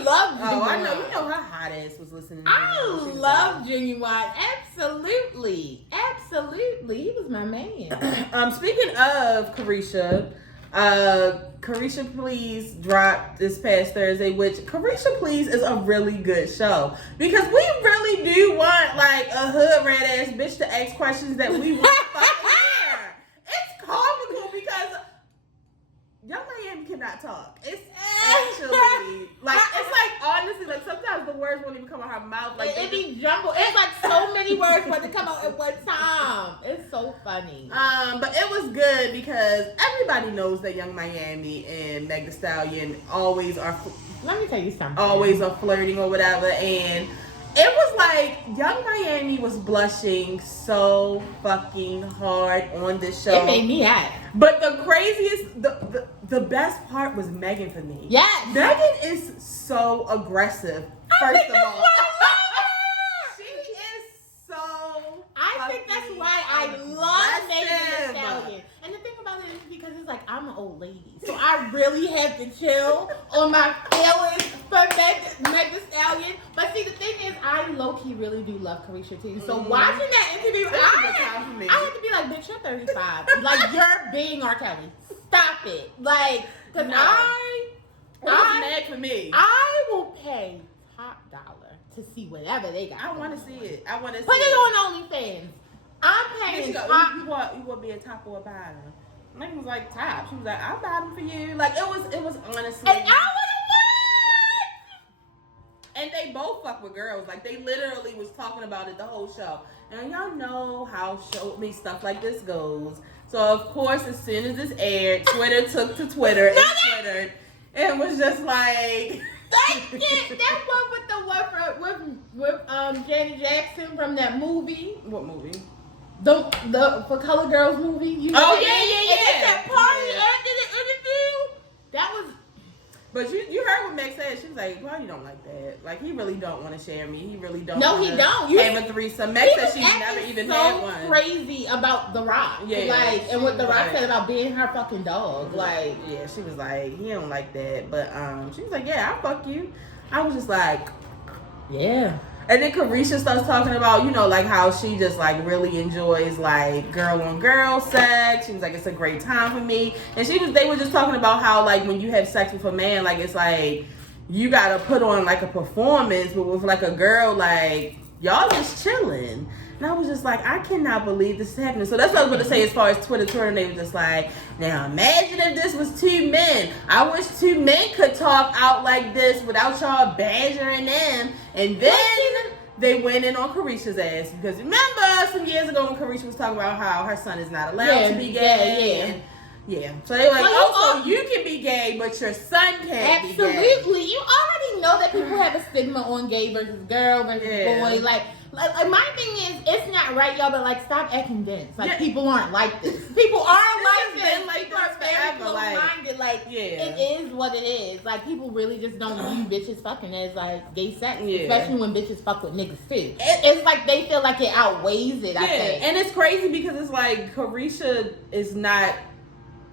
Oh, I know. You know her hot ass was listening to I love Ginuwine. Absolutely. He was my man. Speaking of Caresha, Caresha Please dropped this past Thursday, which Caresha Please is a really good show because we really do want like a hood rat ass bitch to ask questions that we want to fucking hear. It's comical because Young Miami cannot talk. It's actually like honestly like sometimes the words won't even come out her mouth. Like it be jumbled. It's like so many words want to come out at one time. It's so funny. But it was good because everybody knows that Young Miami and Meg Thee Stallion always are. Let me tell you something. Always are flirting or whatever, and it was like Young Miami was blushing so fucking hard on this show. It made me hot. But the craziest, the best part was Megan for me. Yes. Megan is so aggressive. First of all, she is so. I think that's why I love Megan Thee Stallion. And the thing about it is because it's like I'm an old lady, so I really have to chill on my feelings for Meg Thee Stallion. But see, the thing is, I low key really do love Caresha too. So watching that interview, I had to be like, bitch, you're 35. Like you're being R. Kelly. Stop it. Like, cause it was Meg for me. I will pay top dollar to see whatever they got. I want to see it. I want to put it on OnlyFans. I'm paying top. You want be a top or a bottom? Megan was like top. She was like, I'll bottom for you. Like it was honestly. And I would have won. And they both fuck with girls. Like they literally was talking about it the whole show. And y'all know how stuff like this goes. So of course, as soon as this aired, Twitter took to Twitter and twittered. And was just like. That one with the one with Janet Jackson from that movie. What movie? The For Color Girls movie. You know yeah. And that party after the interview. That was. But you heard what Meg said. She was like, "Well, you don't like that. Like he really don't want to share me. He really don't. No, he don't. Have a threesome." Meg said she's never even had one. Crazy about The Rock. Yeah, and what The Rock said about being her fucking dog. Like, yeah, she was like, he don't like that. But she was like, yeah, I'll fuck you. I was just like, yeah. And then Caresha starts talking about, like how she just like really enjoys like girl on girl sex. She was like, it's a great time for me. And they were just talking about how like when you have sex with a man, like it's like you gotta put on like a performance, but with like a girl, like y'all just chilling. And I was just like, I cannot believe this is happening. So that's what I was going to say as far as Twitter. And they were just like, now imagine if this was 2 men. I wish 2 men could talk out like this without y'all badgering them. And then they went in on Caresha's ass. Because remember some years ago when Caresha was talking about how her son is not allowed to be gay. Yeah. So they were like, so you can be gay, but your son can't be gay. Absolutely. You already know that people have a stigma on gay versus girl versus boy. Like my thing is, it's not right, y'all, but like stop acting dense. Like people aren't like this. People aren't like this. Like this forever. closed-minded. Like, it is what it is. Like, people really just don't view bitches fucking as, like, gay sex. Yeah. Especially when bitches fuck with niggas, too. It's like they feel like it outweighs it, I think. And it's crazy because it's like Caresha is not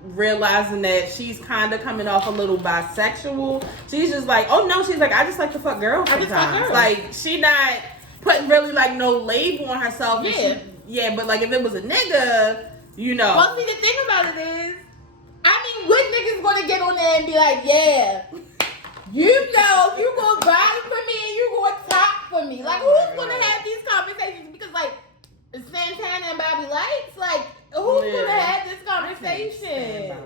realizing that she's kind of coming off a little bisexual. She's just like, oh, no. She's like, I just like to fuck girls sometimes. I just fuck girls. Like, she not putting really, like, no label on herself. Yeah. But, like, if it was a nigga, you know. Well, see, the thing about it is, I mean, what niggas gonna get on there and be like, yeah, you know, you gonna ride for me and you gonna top for me. Like, who's gonna have these conversations? Because, like, Santana and Bobby Lights, like, who's gonna have this conversation?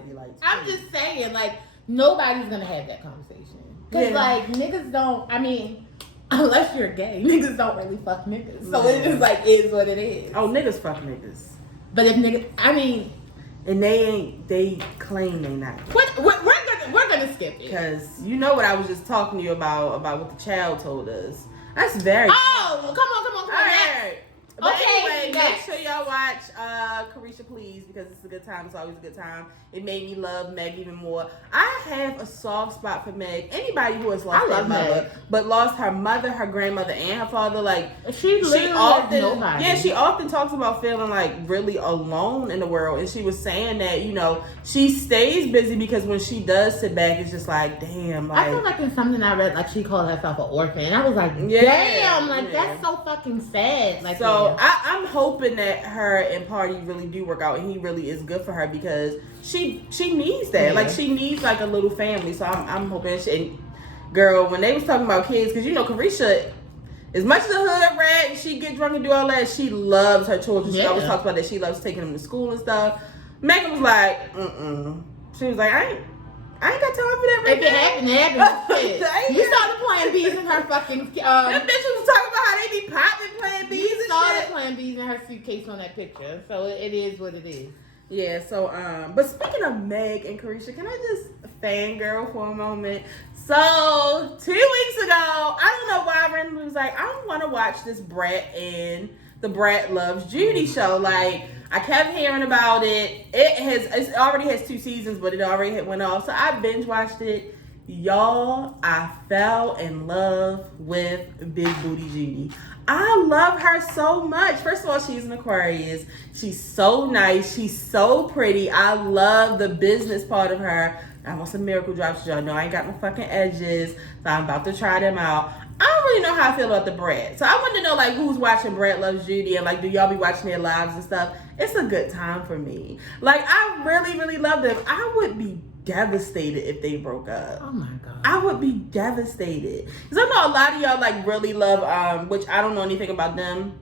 I'm just saying, like, nobody's gonna have that conversation. Because, like, niggas don't, I mean, unless you're gay, niggas don't really fuck niggas. So it just, like, is what it is. Oh, niggas fuck niggas. But if niggas, I mean... And they claim they not. We're gonna skip it. Because you know what I was just talking to you about what the child told us. That's very... Oh, come on. All right. But anyway, next. make sure y'all watch Caresha Please, because it's a good time. It's always a good time. It made me love Meg even more. I have a soft spot for Meg. Anybody who has lost their mother, but lost her mother, her grandmother, and her father, like she often talks about feeling like really alone in the world. And she was saying that, you know, she stays busy because when she does sit back, it's just like, damn. Like, I feel like in something I read, like she called herself an orphan, and I was like, damn, like that's so fucking sad. Like, so I'm hoping that her and Party really do work out, and he really is good for her because she needs that. Like, she needs like a little family. So I'm hoping and girl, when they was talking about kids, because you know Caresha, as much as a hood rat and she get drunk and do all that, she loves her children. She always talks about that. She loves taking them to school and stuff. Megan was like, She was like, I ain't got time for that right now. If it happened. You saw the Plan B's in her fucking... that bitch was talking about how they be popping Plan B's and shit. You saw the Plan B's in her suitcase on that picture. So it is what it is. Yeah, so, but speaking of Meg and Caresha, can I just fangirl for a moment? So, 2 weeks ago, I don't know why I randomly was like, I want to watch this Brat and the Brat Loves Judy show. Like, I kept hearing about it. It already has 2 seasons, but it already went off. So I binge watched it. Y'all, I fell in love with Big Booty Judy. I love her so much. First of all, she's an Aquarius. She's so nice. She's so pretty. I love the business part of her. I want some miracle drops. Y'all know I ain't got no fucking edges, so I'm about to try them out. I don't really know how I feel about the Brat. So I want to know, like, who's watching Brat Loves Judy, and, like, do y'all be watching their lives and stuff? It's a good time for me. Like, I really, really love them. I would be devastated if they broke up. Oh, my God. I would be devastated. Because I know a lot of y'all, like, really love, which I don't know anything about them,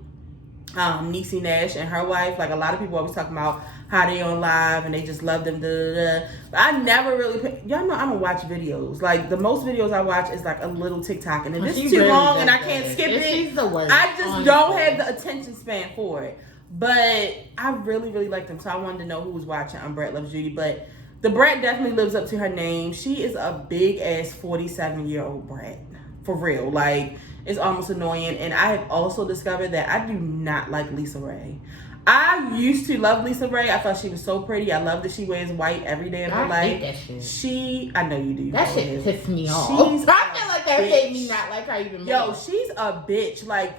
Niecy Nash and her wife. Like, a lot of people always talking about how they on live and they just love them, But I never really y'all know I don't watch videos. Like, the most videos I watch is like a little TikTok, and if it's too long and I can't skip it, she's the worst. I just don't have the attention span for it. But I really, really like them, so I wanted to know who was watching Brat Loves Judy. But the Brat definitely lives up to her name. She is a big ass 47-year-old brat, for real. Like, it's almost annoying. And I have also discovered that I do not like Lisa Ray. I used to love Lisa Ray. I thought she was so pretty. I love that she wears white every day of her life. I hate that shit. I know you do. That shit pissed me off. I feel like that made me not like her even more. Yo, she's a bitch. Like,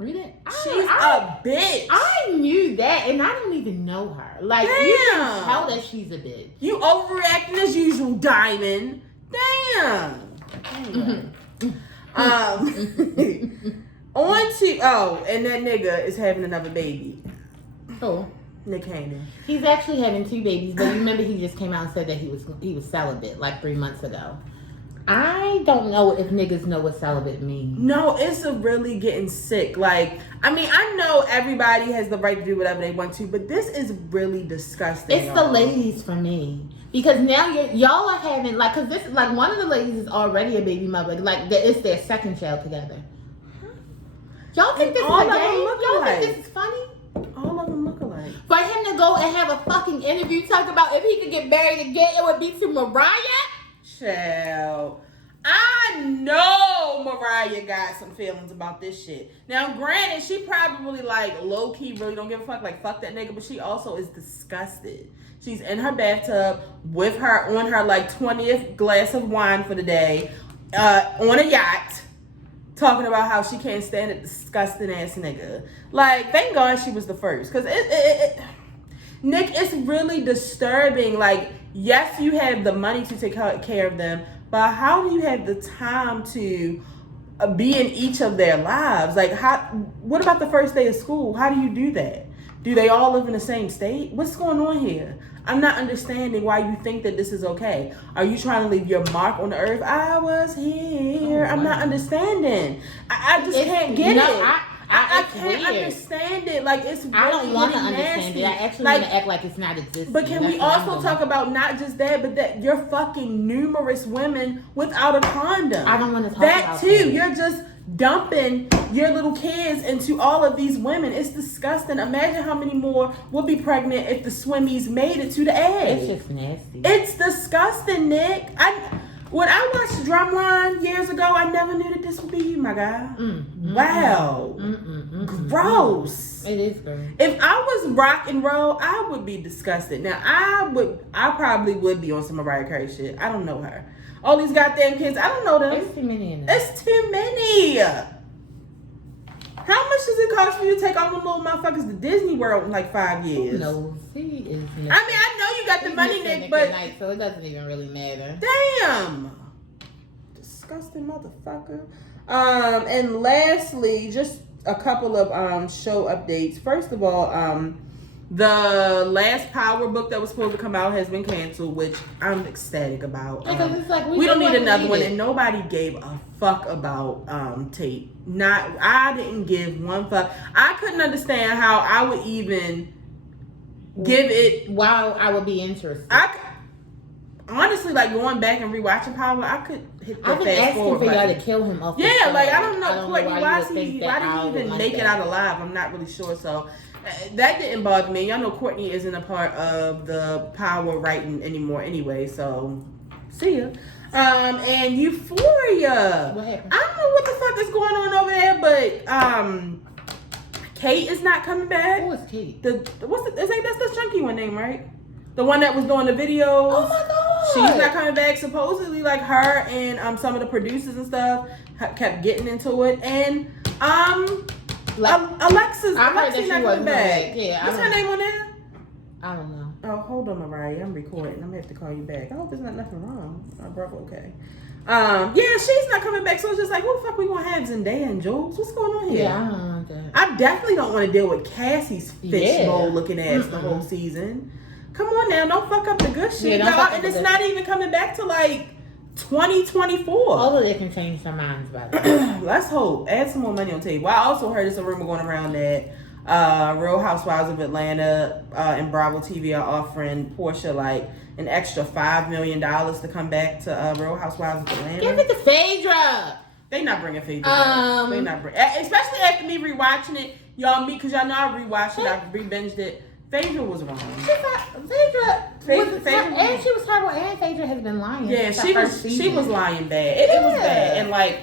she's a bitch. I knew that, and I don't even know her. Like, you can tell that she's a bitch. You overreacting as usual, Diamond. Damn. Anyway. And that nigga is having another baby. Oh, Nick Cannon. He's actually having 2 babies, but you remember he just came out and said that he was celibate like 3 months ago. I don't know if niggas know what celibate means. No, it's really getting sick. Like, I mean, I know everybody has the right to do whatever they want to, but this is really disgusting. It's the ladies for me. Because now y'all are having, like, because this, like, one of the ladies is already a baby mother. Like, it's their second child together. Y'all think this is a game? Y'all think this is funny? All of them look alike. For him to go and have a fucking interview talk about if he could get married again, it would be to Mariah? Child. I know Mariah got some feelings about this shit. Now, granted, she probably like low key really don't give a fuck, like fuck that nigga, but she also is disgusted. She's in her bathtub with her on her like 20th glass of wine for the day, on a yacht, talking about how she can't stand a disgusting ass nigga. Like, thank God she was the first, because Nick, it's really disturbing. Like, yes, you have the money to take care of them, but how do you have the time to be in each of their lives? Like, what about the first day of school? How do you do that? Do they all live in the same state? What's going on here? I'm not understanding why you think that this is okay. Are you trying to leave your mark on the earth? I was here. I'm not understanding. I just can't get it. I can't understand it. Like, it's really, I don't want to really understand nasty. it. I actually want to act like it's not existing. But can we also talk about not just that, but that you're fucking numerous women without a condom? I don't want to talk that about too. that. You're just dumping your little kids into all of these women. It's disgusting. Imagine how many more would be pregnant if the swimmies made it to the egg. It's just nasty. It's disgusting, Nick. When I watched Drumline years ago, I never knew that this would be you, my guy. Wow. Gross. It is gross. If I was rock and roll, I would be disgusted. Now, I probably would be on some Mariah Carey shit. I don't know her. All these goddamn kids, I don't know them. It's too many in there. It's too many. How much does it cost for you to take all them little motherfuckers to Disney World in like 5 years? No, he is. I mean, I know you got the money, Nick, but night, so it doesn't even really matter. Damn, disgusting motherfucker. And lastly, just a couple of show updates. First of all, the last Power book that was supposed to come out has been canceled, which I'm ecstatic about. Because it's like we don't need another one, and nobody gave a fuck about Tate. I didn't give one fuck. I couldn't understand how I would even give it. Wow, I would be interested. Honestly, like going back and rewatching Power, I could hit the I've been fast asking forward for y'all button. to kill him off the Yeah, show. like I don't know, Courtney, why did he even make it out alive? I'm not really sure. So that didn't bother me. Y'all know Courtney isn't a part of the Power writing anymore anyway. So see ya. And Euphoria. What happened? I don't know what the fuck is going on over there, but Kate is not coming back. Who is Kate? That's the chunky one name, right? The one that was doing the videos. Oh my god. She's not coming back. Supposedly, like her and some of the producers and stuff kept getting into it. And Alexa's not coming back. Yeah, what's her name on there? I don't know. Oh, hold on, Mariah. I'm recording. I'm gonna have to call you back. I hope there's not nothing wrong. My brother, okay. Yeah, she's not coming back. So it's just like, what the fuck we gonna have Zendaya and Jules? What's going on here? Yeah, I don't want that. I definitely don't want to deal with Cassie's fishbowl looking ass the whole season. Come on now, don't fuck up the good shit, y'all. And it's not even coming back to like 2024. Hopefully they can change their minds about it. Let's hope. Add some more money on the table. I also heard there's a rumor going around that Real Housewives of Atlanta and Bravo TV are offering Portia like an extra $5 million to come back to Real Housewives of Atlanta. Give it to Phaedra. They not bringing Phaedra back. They not especially after me rewatching it. Because y'all know I rewatched it. I re-binged it. Phaedra was wrong. Phaedra and she was terrible, and Phaedra has been lying. Yeah, she was lying bad. It was bad. And like,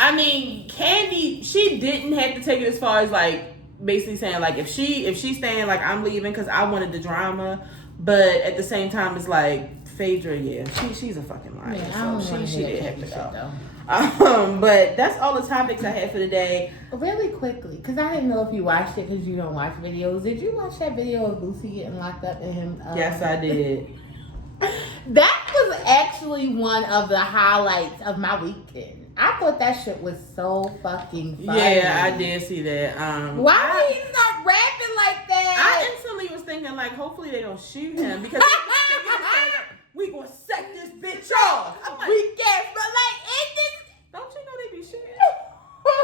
I mean, Candy, she didn't have to take it as far as like basically saying like if she's staying, like I'm leaving because I wanted the drama, but at the same time it's like Phaedra, she's a fucking liar. Yeah, so she didn't have to go. Though. But that's all the topics I had for today. Really quickly, because I didn't know if you watched it because you don't watch videos. Did you watch that video of Lucy getting locked up and him? Yes, I did. That was actually one of the highlights of my weekend. I thought that shit was so fucking funny. Yeah, I did see that. Why he not rapping like that? I instantly was thinking like, hopefully they don't shoot him because we gonna set this bitch off. I'm like, we can't, but like in this. Don't you know they be shooting?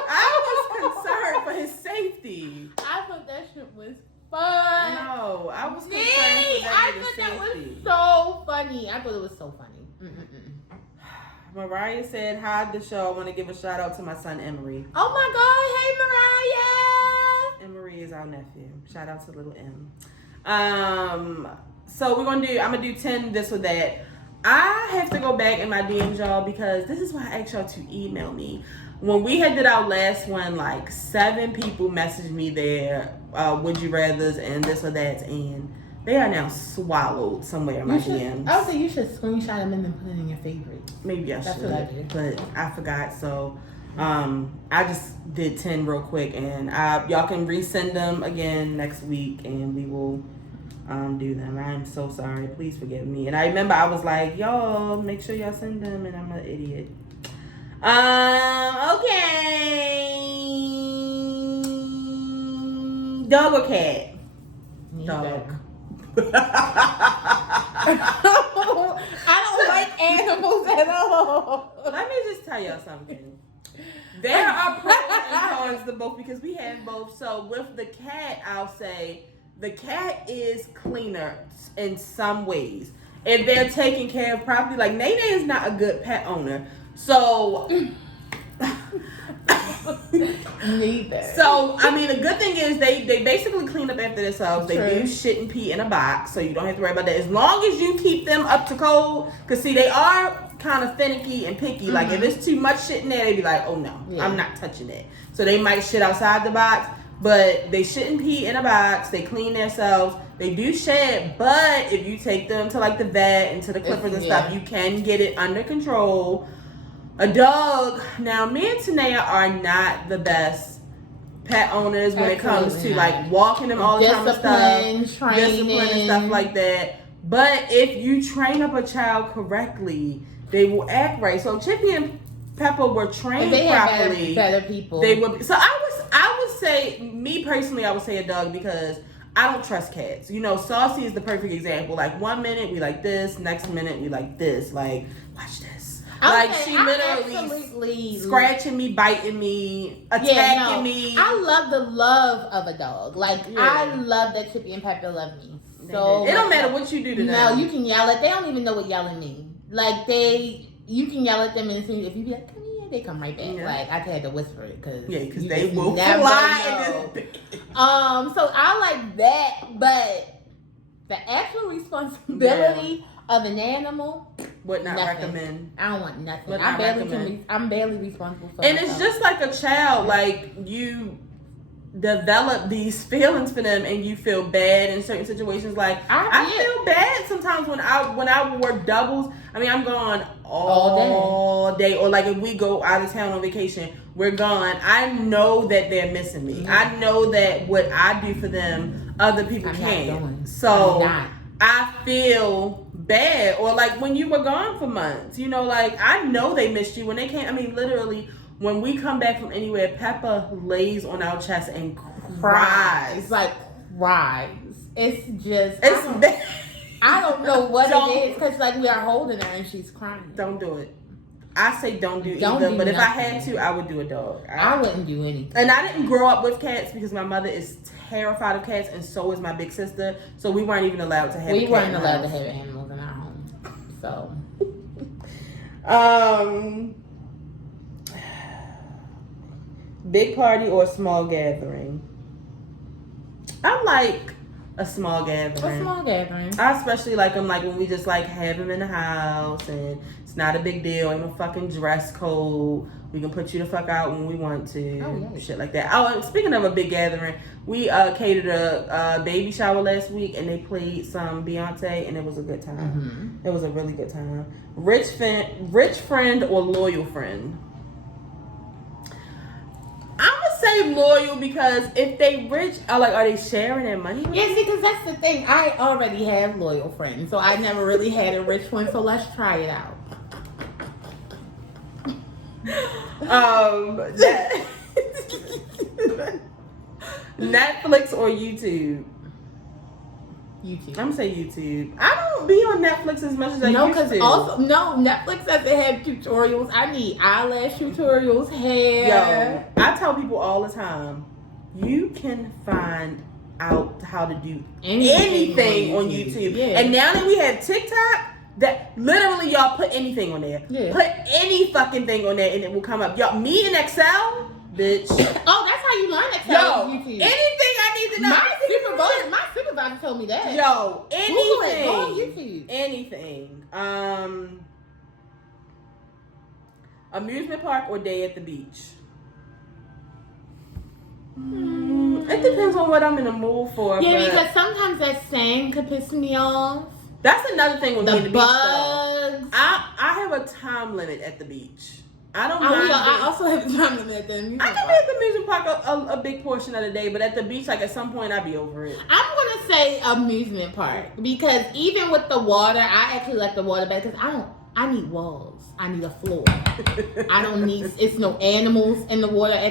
I was concerned for his safety. I thought that shit was fun. No, I was concerned for I thought that was so funny. I thought it was so funny. Mariah said, hi the show. I want to give a shout out to my son Emery. Oh my god, hey Mariah. Emery is our nephew. Shout out to little M. So I'm gonna do 10 this or that. I have to go back in my DMs, y'all, because this is why I asked y'all to email me. When we had did our last one, like 7 people messaged me their would you rathers and this or that, and they are now swallowed somewhere in my DMs. I would say you should screenshot them and then put it in your favorites. Maybe I That's should, what I did. but I forgot. So I just did 10 real quick, and y'all can resend them again next week, and we will do them. I'm so sorry. Please forgive me. And I remember I was like, y'all, make sure y'all send them, and I'm an idiot. Okay. Dog or cat? Dog. I don't like animals at all. Let me just tell y'all something. There are pros and cons to both because we have both. So with the cat, I'll say the cat is cleaner in some ways. If they're taken care of properly, like Nene is not a good pet owner. So Neither. So, I mean, the good thing is they basically clean up after themselves. They True. do shit and pee in a box, so you don't have to worry about that. As long as you keep them up to code, because, see, they are kind of finicky and picky. Like, if it's too much shit in there, they be like, oh, no, I'm not touching it. So they might shit outside the box, but they shit and pee in a box. They clean themselves. They do shed, but if you take them to, like, the vet and to the clippers and stuff, you can get it under control. A dog, now me and Tanea are not the best pet owners when it comes to like walking them all the time and stuff, discipline and stuff like that. But if you train up a child correctly, they will act right. So Chippy and Pepper were trained properly. Better people. They would. So I would say, me personally, I would say a dog because I don't trust cats. You know, Saucy is the perfect example. Like 1 minute we like this, next minute we like this. Like, watch this. Like she literally scratching me, biting me, attacking me. I love the love of a dog. Like I love that Chippy and Pepper love me. So it don't matter what you do to them. No, you can yell at. They don't even know what yelling means. Like you can yell at them and if you be like, come here, they come right back. Like I had to whisper it because they will fly. So I like that, but the actual responsibility of an animal would not recommend. I don't want nothing. I'm barely responsible for and myself. It's just like a child. Like you develop these feelings for them, and you feel bad in certain situations. Like I feel bad sometimes when I work doubles. I mean, I'm gone all day, or like if we go out of town on vacation, we're gone. I know that they're missing me. I know that what I do for them, other people can't. So I feel bad. Or like when you were gone for months, you know, like I know they missed you when they came. I mean, literally, when we come back from anywhere, Peppa lays on our chest and cries. Like cries. It's just bad. I don't know what it is because like we are holding her and she's crying. Don't do it. I say don't do either, but if I had to, I would do a dog. I wouldn't do anything. And I didn't grow up with cats because my mother is terrified of cats, and so is my big sister. So we weren't even allowed to have. We weren't allowed to have animals in our home. So, big party or small gathering? I like a small gathering. A small gathering. I especially like them like when we just like have them in the house and it's not a big deal. Ain't no fucking dress code. We can put you the fuck out when we want to. Oh, yeah. Shit like that. Oh, speaking of a big gathering, we catered a baby shower last week and they played some Beyonce and it was a good time. Mm-hmm. It was a really good time. Rich friend or loyal friend? I'm gonna say loyal because if they rich, are they sharing their money? Yeah, see, because that's the thing. I already have loyal friends, so I never really had a rich one. So let's try it out. Netflix or YouTube? YouTube. I'm gonna say YouTube. I don't be on Netflix as much as I used to. Netflix doesn't have tutorials. I need eyelash tutorials, hair. Yo, I tell people all the time, you can find out how to do anything on YouTube. Yeah. And now that we have TikTok, that literally y'all put anything on there. Yeah. Put any fucking thing on there and it will come up. Y'all, me in Excel, bitch. Oh, that's how you learn Excel on YouTube. Anything I need to know. My My supervisor told me that. Yo, anything. Go on YouTube. Anything. Amusement park or day at the beach? It depends on what I'm in the mood for. Yeah, because sometimes that sand could piss me off. That's another thing with me at the beach. Bugs. I have a time limit at the beach. I don't mind. I also have a time limit at the amusement park. I can be at the amusement park a big portion of the day, but at the beach, like at some point, I'd be over it. I'm gonna say amusement park because even with the water, I actually like the water better because I need walls. I need a floor. I don't need. It's no animals in the water. I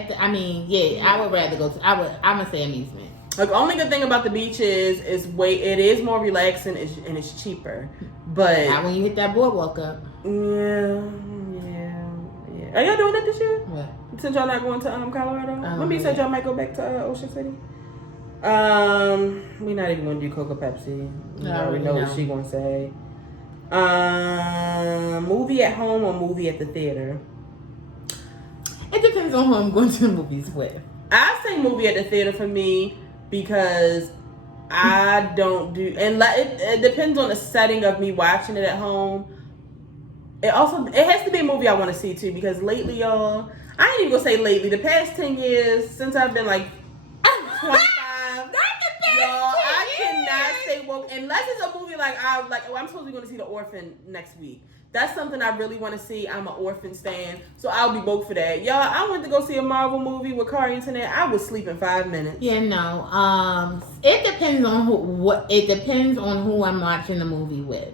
would rather go to. I'm gonna say amusement. Like, the only good thing about the beach is it is more relaxing and it's cheaper. But not when you hit that boardwalk up. Yeah. Are y'all doing that this year? What? Since y'all not going to Colorado? Remember you said y'all might go back to Ocean City? We're not even gonna do Coca Pepsi. We already know what she gonna say. Movie at home or movie at the theater? It depends on who I'm going to the movies with. I say movie at the theater for me because I don't do, and it depends on the setting of me watching it at home. It has to be a movie I want to see too, because lately, y'all, I ain't even gonna say lately, the past 10 years since I've been like 25. Y'all, I cannot stay woke unless it's a movie I'm supposed to be going to see The Orphan next week. That's something I really want to see. I'm an Orphan stan, so I'll be woke for that. Y'all, I went to go see a Marvel movie with Kari Internet. I was sleep in 5 minutes. Yeah, no. It depends on it depends on who I'm watching the movie with.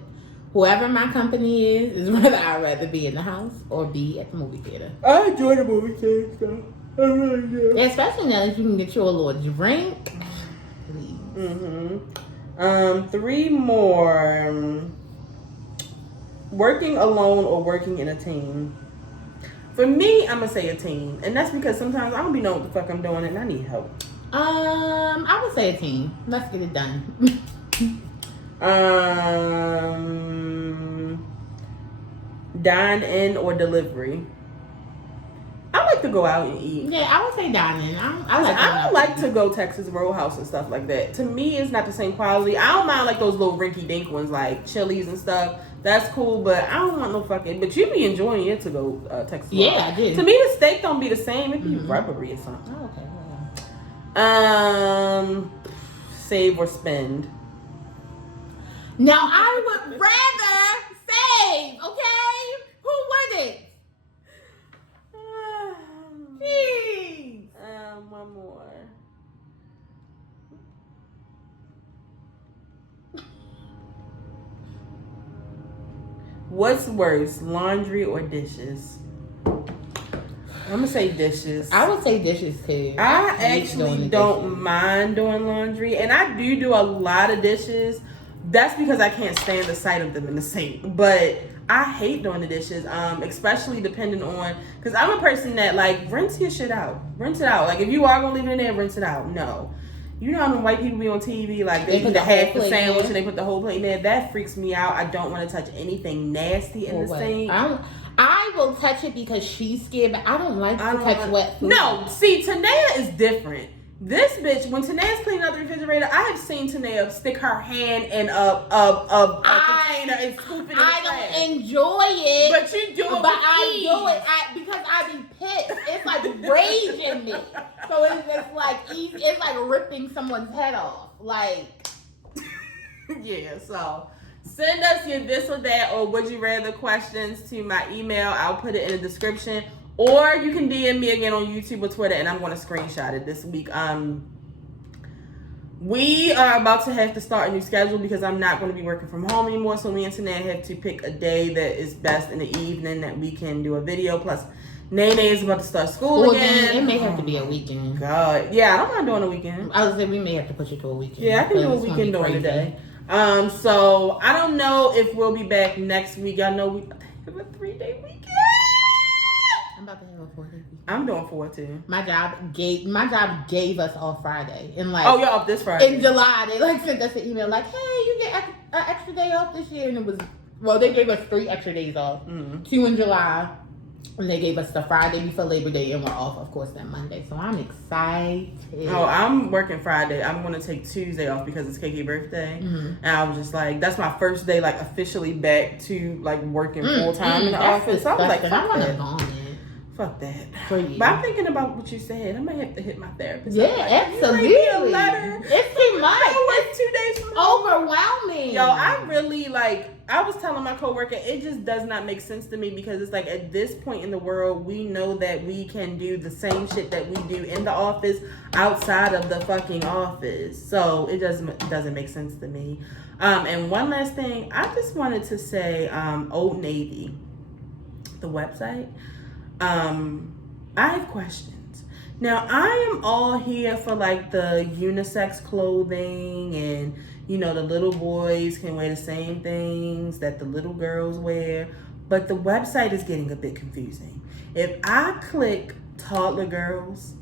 Whoever my company is whether I'd rather be in the house or be at the movie theater. I enjoy the movie theater stuff. I really do. Especially now that you can get you a little drink. Please. 3 more. Working alone or working in a team? For me, I'm gonna say a team, and that's because sometimes I don't be knowing what the fuck I'm doing and I need help. I would say a team. Let's get it done. Dine in or delivery? I like to go out and eat. Yeah, I would say dine in. I don't like to go Texas Roadhouse and stuff like that. To me, it's not the same quality. I don't mind like those little rinky dink ones like Chili's and stuff. That's cool, but I don't want no fucking. But you be enjoying it to go Texas Roadhouse. Yeah, I did. To me, the steak don't be the same. It be rubbery or something. Oh, okay. Save or spend? Now I would rather save. Okay, who wouldn't? Jeez. One more. What's worse, laundry or dishes? I'm gonna say dishes. I would say dishes too. I actually don't mind doing laundry, and I do a lot of dishes. That's because I can't stand the sight of them in the sink. But I hate doing the dishes, especially depending on, because I'm a person that like rinse your shit out. Rinse it out. Like if you are gonna leave it in there, rinse it out. No. You know how when white people be on TV, like they put half the sandwich and they put the whole plate in there. That freaks me out. I don't want to touch anything nasty in the sink. I will touch it because she's scared, but I don't like to touch wet food. No, see, Tanea is different. This bitch, when Tanea's cleaning out the refrigerator, I have seen Tanea stick her hand in a container and scoop it in the trash. I don't enjoy it. But you do it But I do it because I be pissed. It's like rage in me. So it's just like easy. It's like ripping someone's head off. Like, yeah, so send us your this or that or would you rather questions to my email. I'll put it in the description. Or you can DM me again on YouTube or Twitter, and I'm going to screenshot it this week. We are about to have to start a new schedule because I'm not going to be working from home anymore. So me and Tanae have to pick a day that is best in the evening that we can do a video. Plus, Nene is about to start school again. It may have to be a weekend. God, yeah, I don't mind doing a weekend. I was saying we may have to push it to a weekend. Yeah, I can do a weekend during the day. So I don't know if we'll be back next week. Y'all know we have a 3-day weekend. I'm about to have a 4-day weekend. I'm doing 4 too. My job gave us off Friday, and like, oh, you're off this Friday. In July, they like sent us an email like, hey, you get an extra day off this year, and it was, well, they gave us 3 extra days off, 2 in July And they gave us the Friday before Labor Day, and we're off, of course, that Monday. So I'm excited. Oh, I'm working Friday. I'm going to take Tuesday off because it's KK's birthday. Mm-hmm. And I was just like, that's my first day, like, officially back to, like, working full-time in the office. So I was like, I want to that. vomit. Fuck that. For you. But I'm thinking about what you said. I might have to hit my therapist. Yeah, like, absolutely. You write me a letter. It's too much. I work 2 days from home. Overwhelming. Yo, I really, like, I was telling my coworker, it just does not make sense to me because it's like at this point in the world, we know that we can do the same shit that we do in the office outside of the fucking office. So it doesn't make sense to me. And one last thing, I just wanted to say, Old Navy, the website, I have questions. Now, I am all here for like the unisex clothing and, you know, the little boys can wear the same things that the little girls wear. But the website is getting a bit confusing. If I click toddler girls,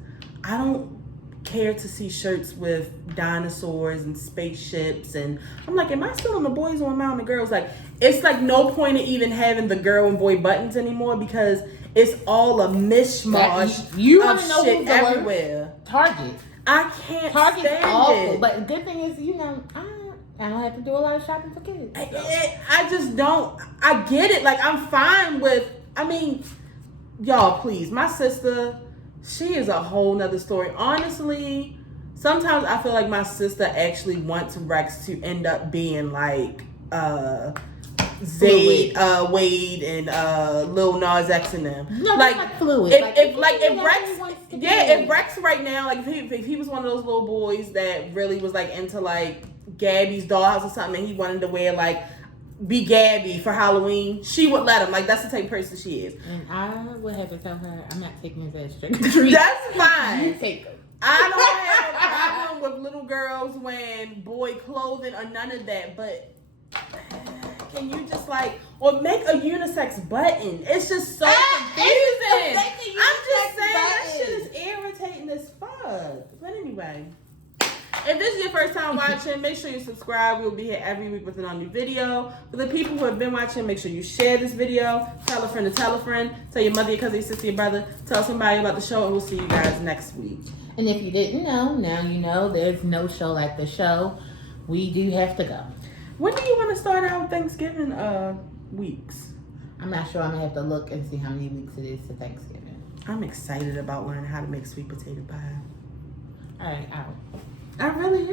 I don't care to see shirts with dinosaurs and spaceships. And I'm like, am I still on the boys or am I on the girls? Like, it's like no point in even having the girl and boy buttons anymore because it's all a mishmash you of know shit everywhere. Target. I can't Target's stand awful. it. But the good thing is, you know, I don't have to do a lot of shopping for kids. So. I just don't. I get it. Like, I'm fine with, I mean, y'all, please. My sister, she is a whole nother story. Honestly, sometimes I feel like my sister actually wants Rex to end up being like Zayd, Wade, and Lil Nas X and them. No, like fluid. If Rex right now, like if he was one of those little boys that really was like into like Gabby's dollhouse or something, and he wanted to wear like be Gabby for Halloween, she would let him. Like that's the type of person she is. And I would have to tell her I'm not taking his ass trick or treat. That's fine. You take her. I don't have a problem with little girls wearing boy clothing or none of that, but can you just like, or make a unisex button? It's just so confusing. I'm just saying that shit is irritating as fuck. But anyway, if this is your first time watching, make sure you subscribe. We'll be here every week with a new video. For the people who have been watching, make sure you share this video. Tell a friend to tell a friend. Tell your mother, your cousin, your sister, your brother. Tell somebody about the show, and we'll see you guys next week. And if you didn't know, now you know there's no show like the show. We do have to go. When do you want to start our Thanksgiving weeks? I'm not sure. I'm going to have to look and see how many weeks it is to Thanksgiving. I'm excited about learning how to make sweet potato pie. All right, out. I really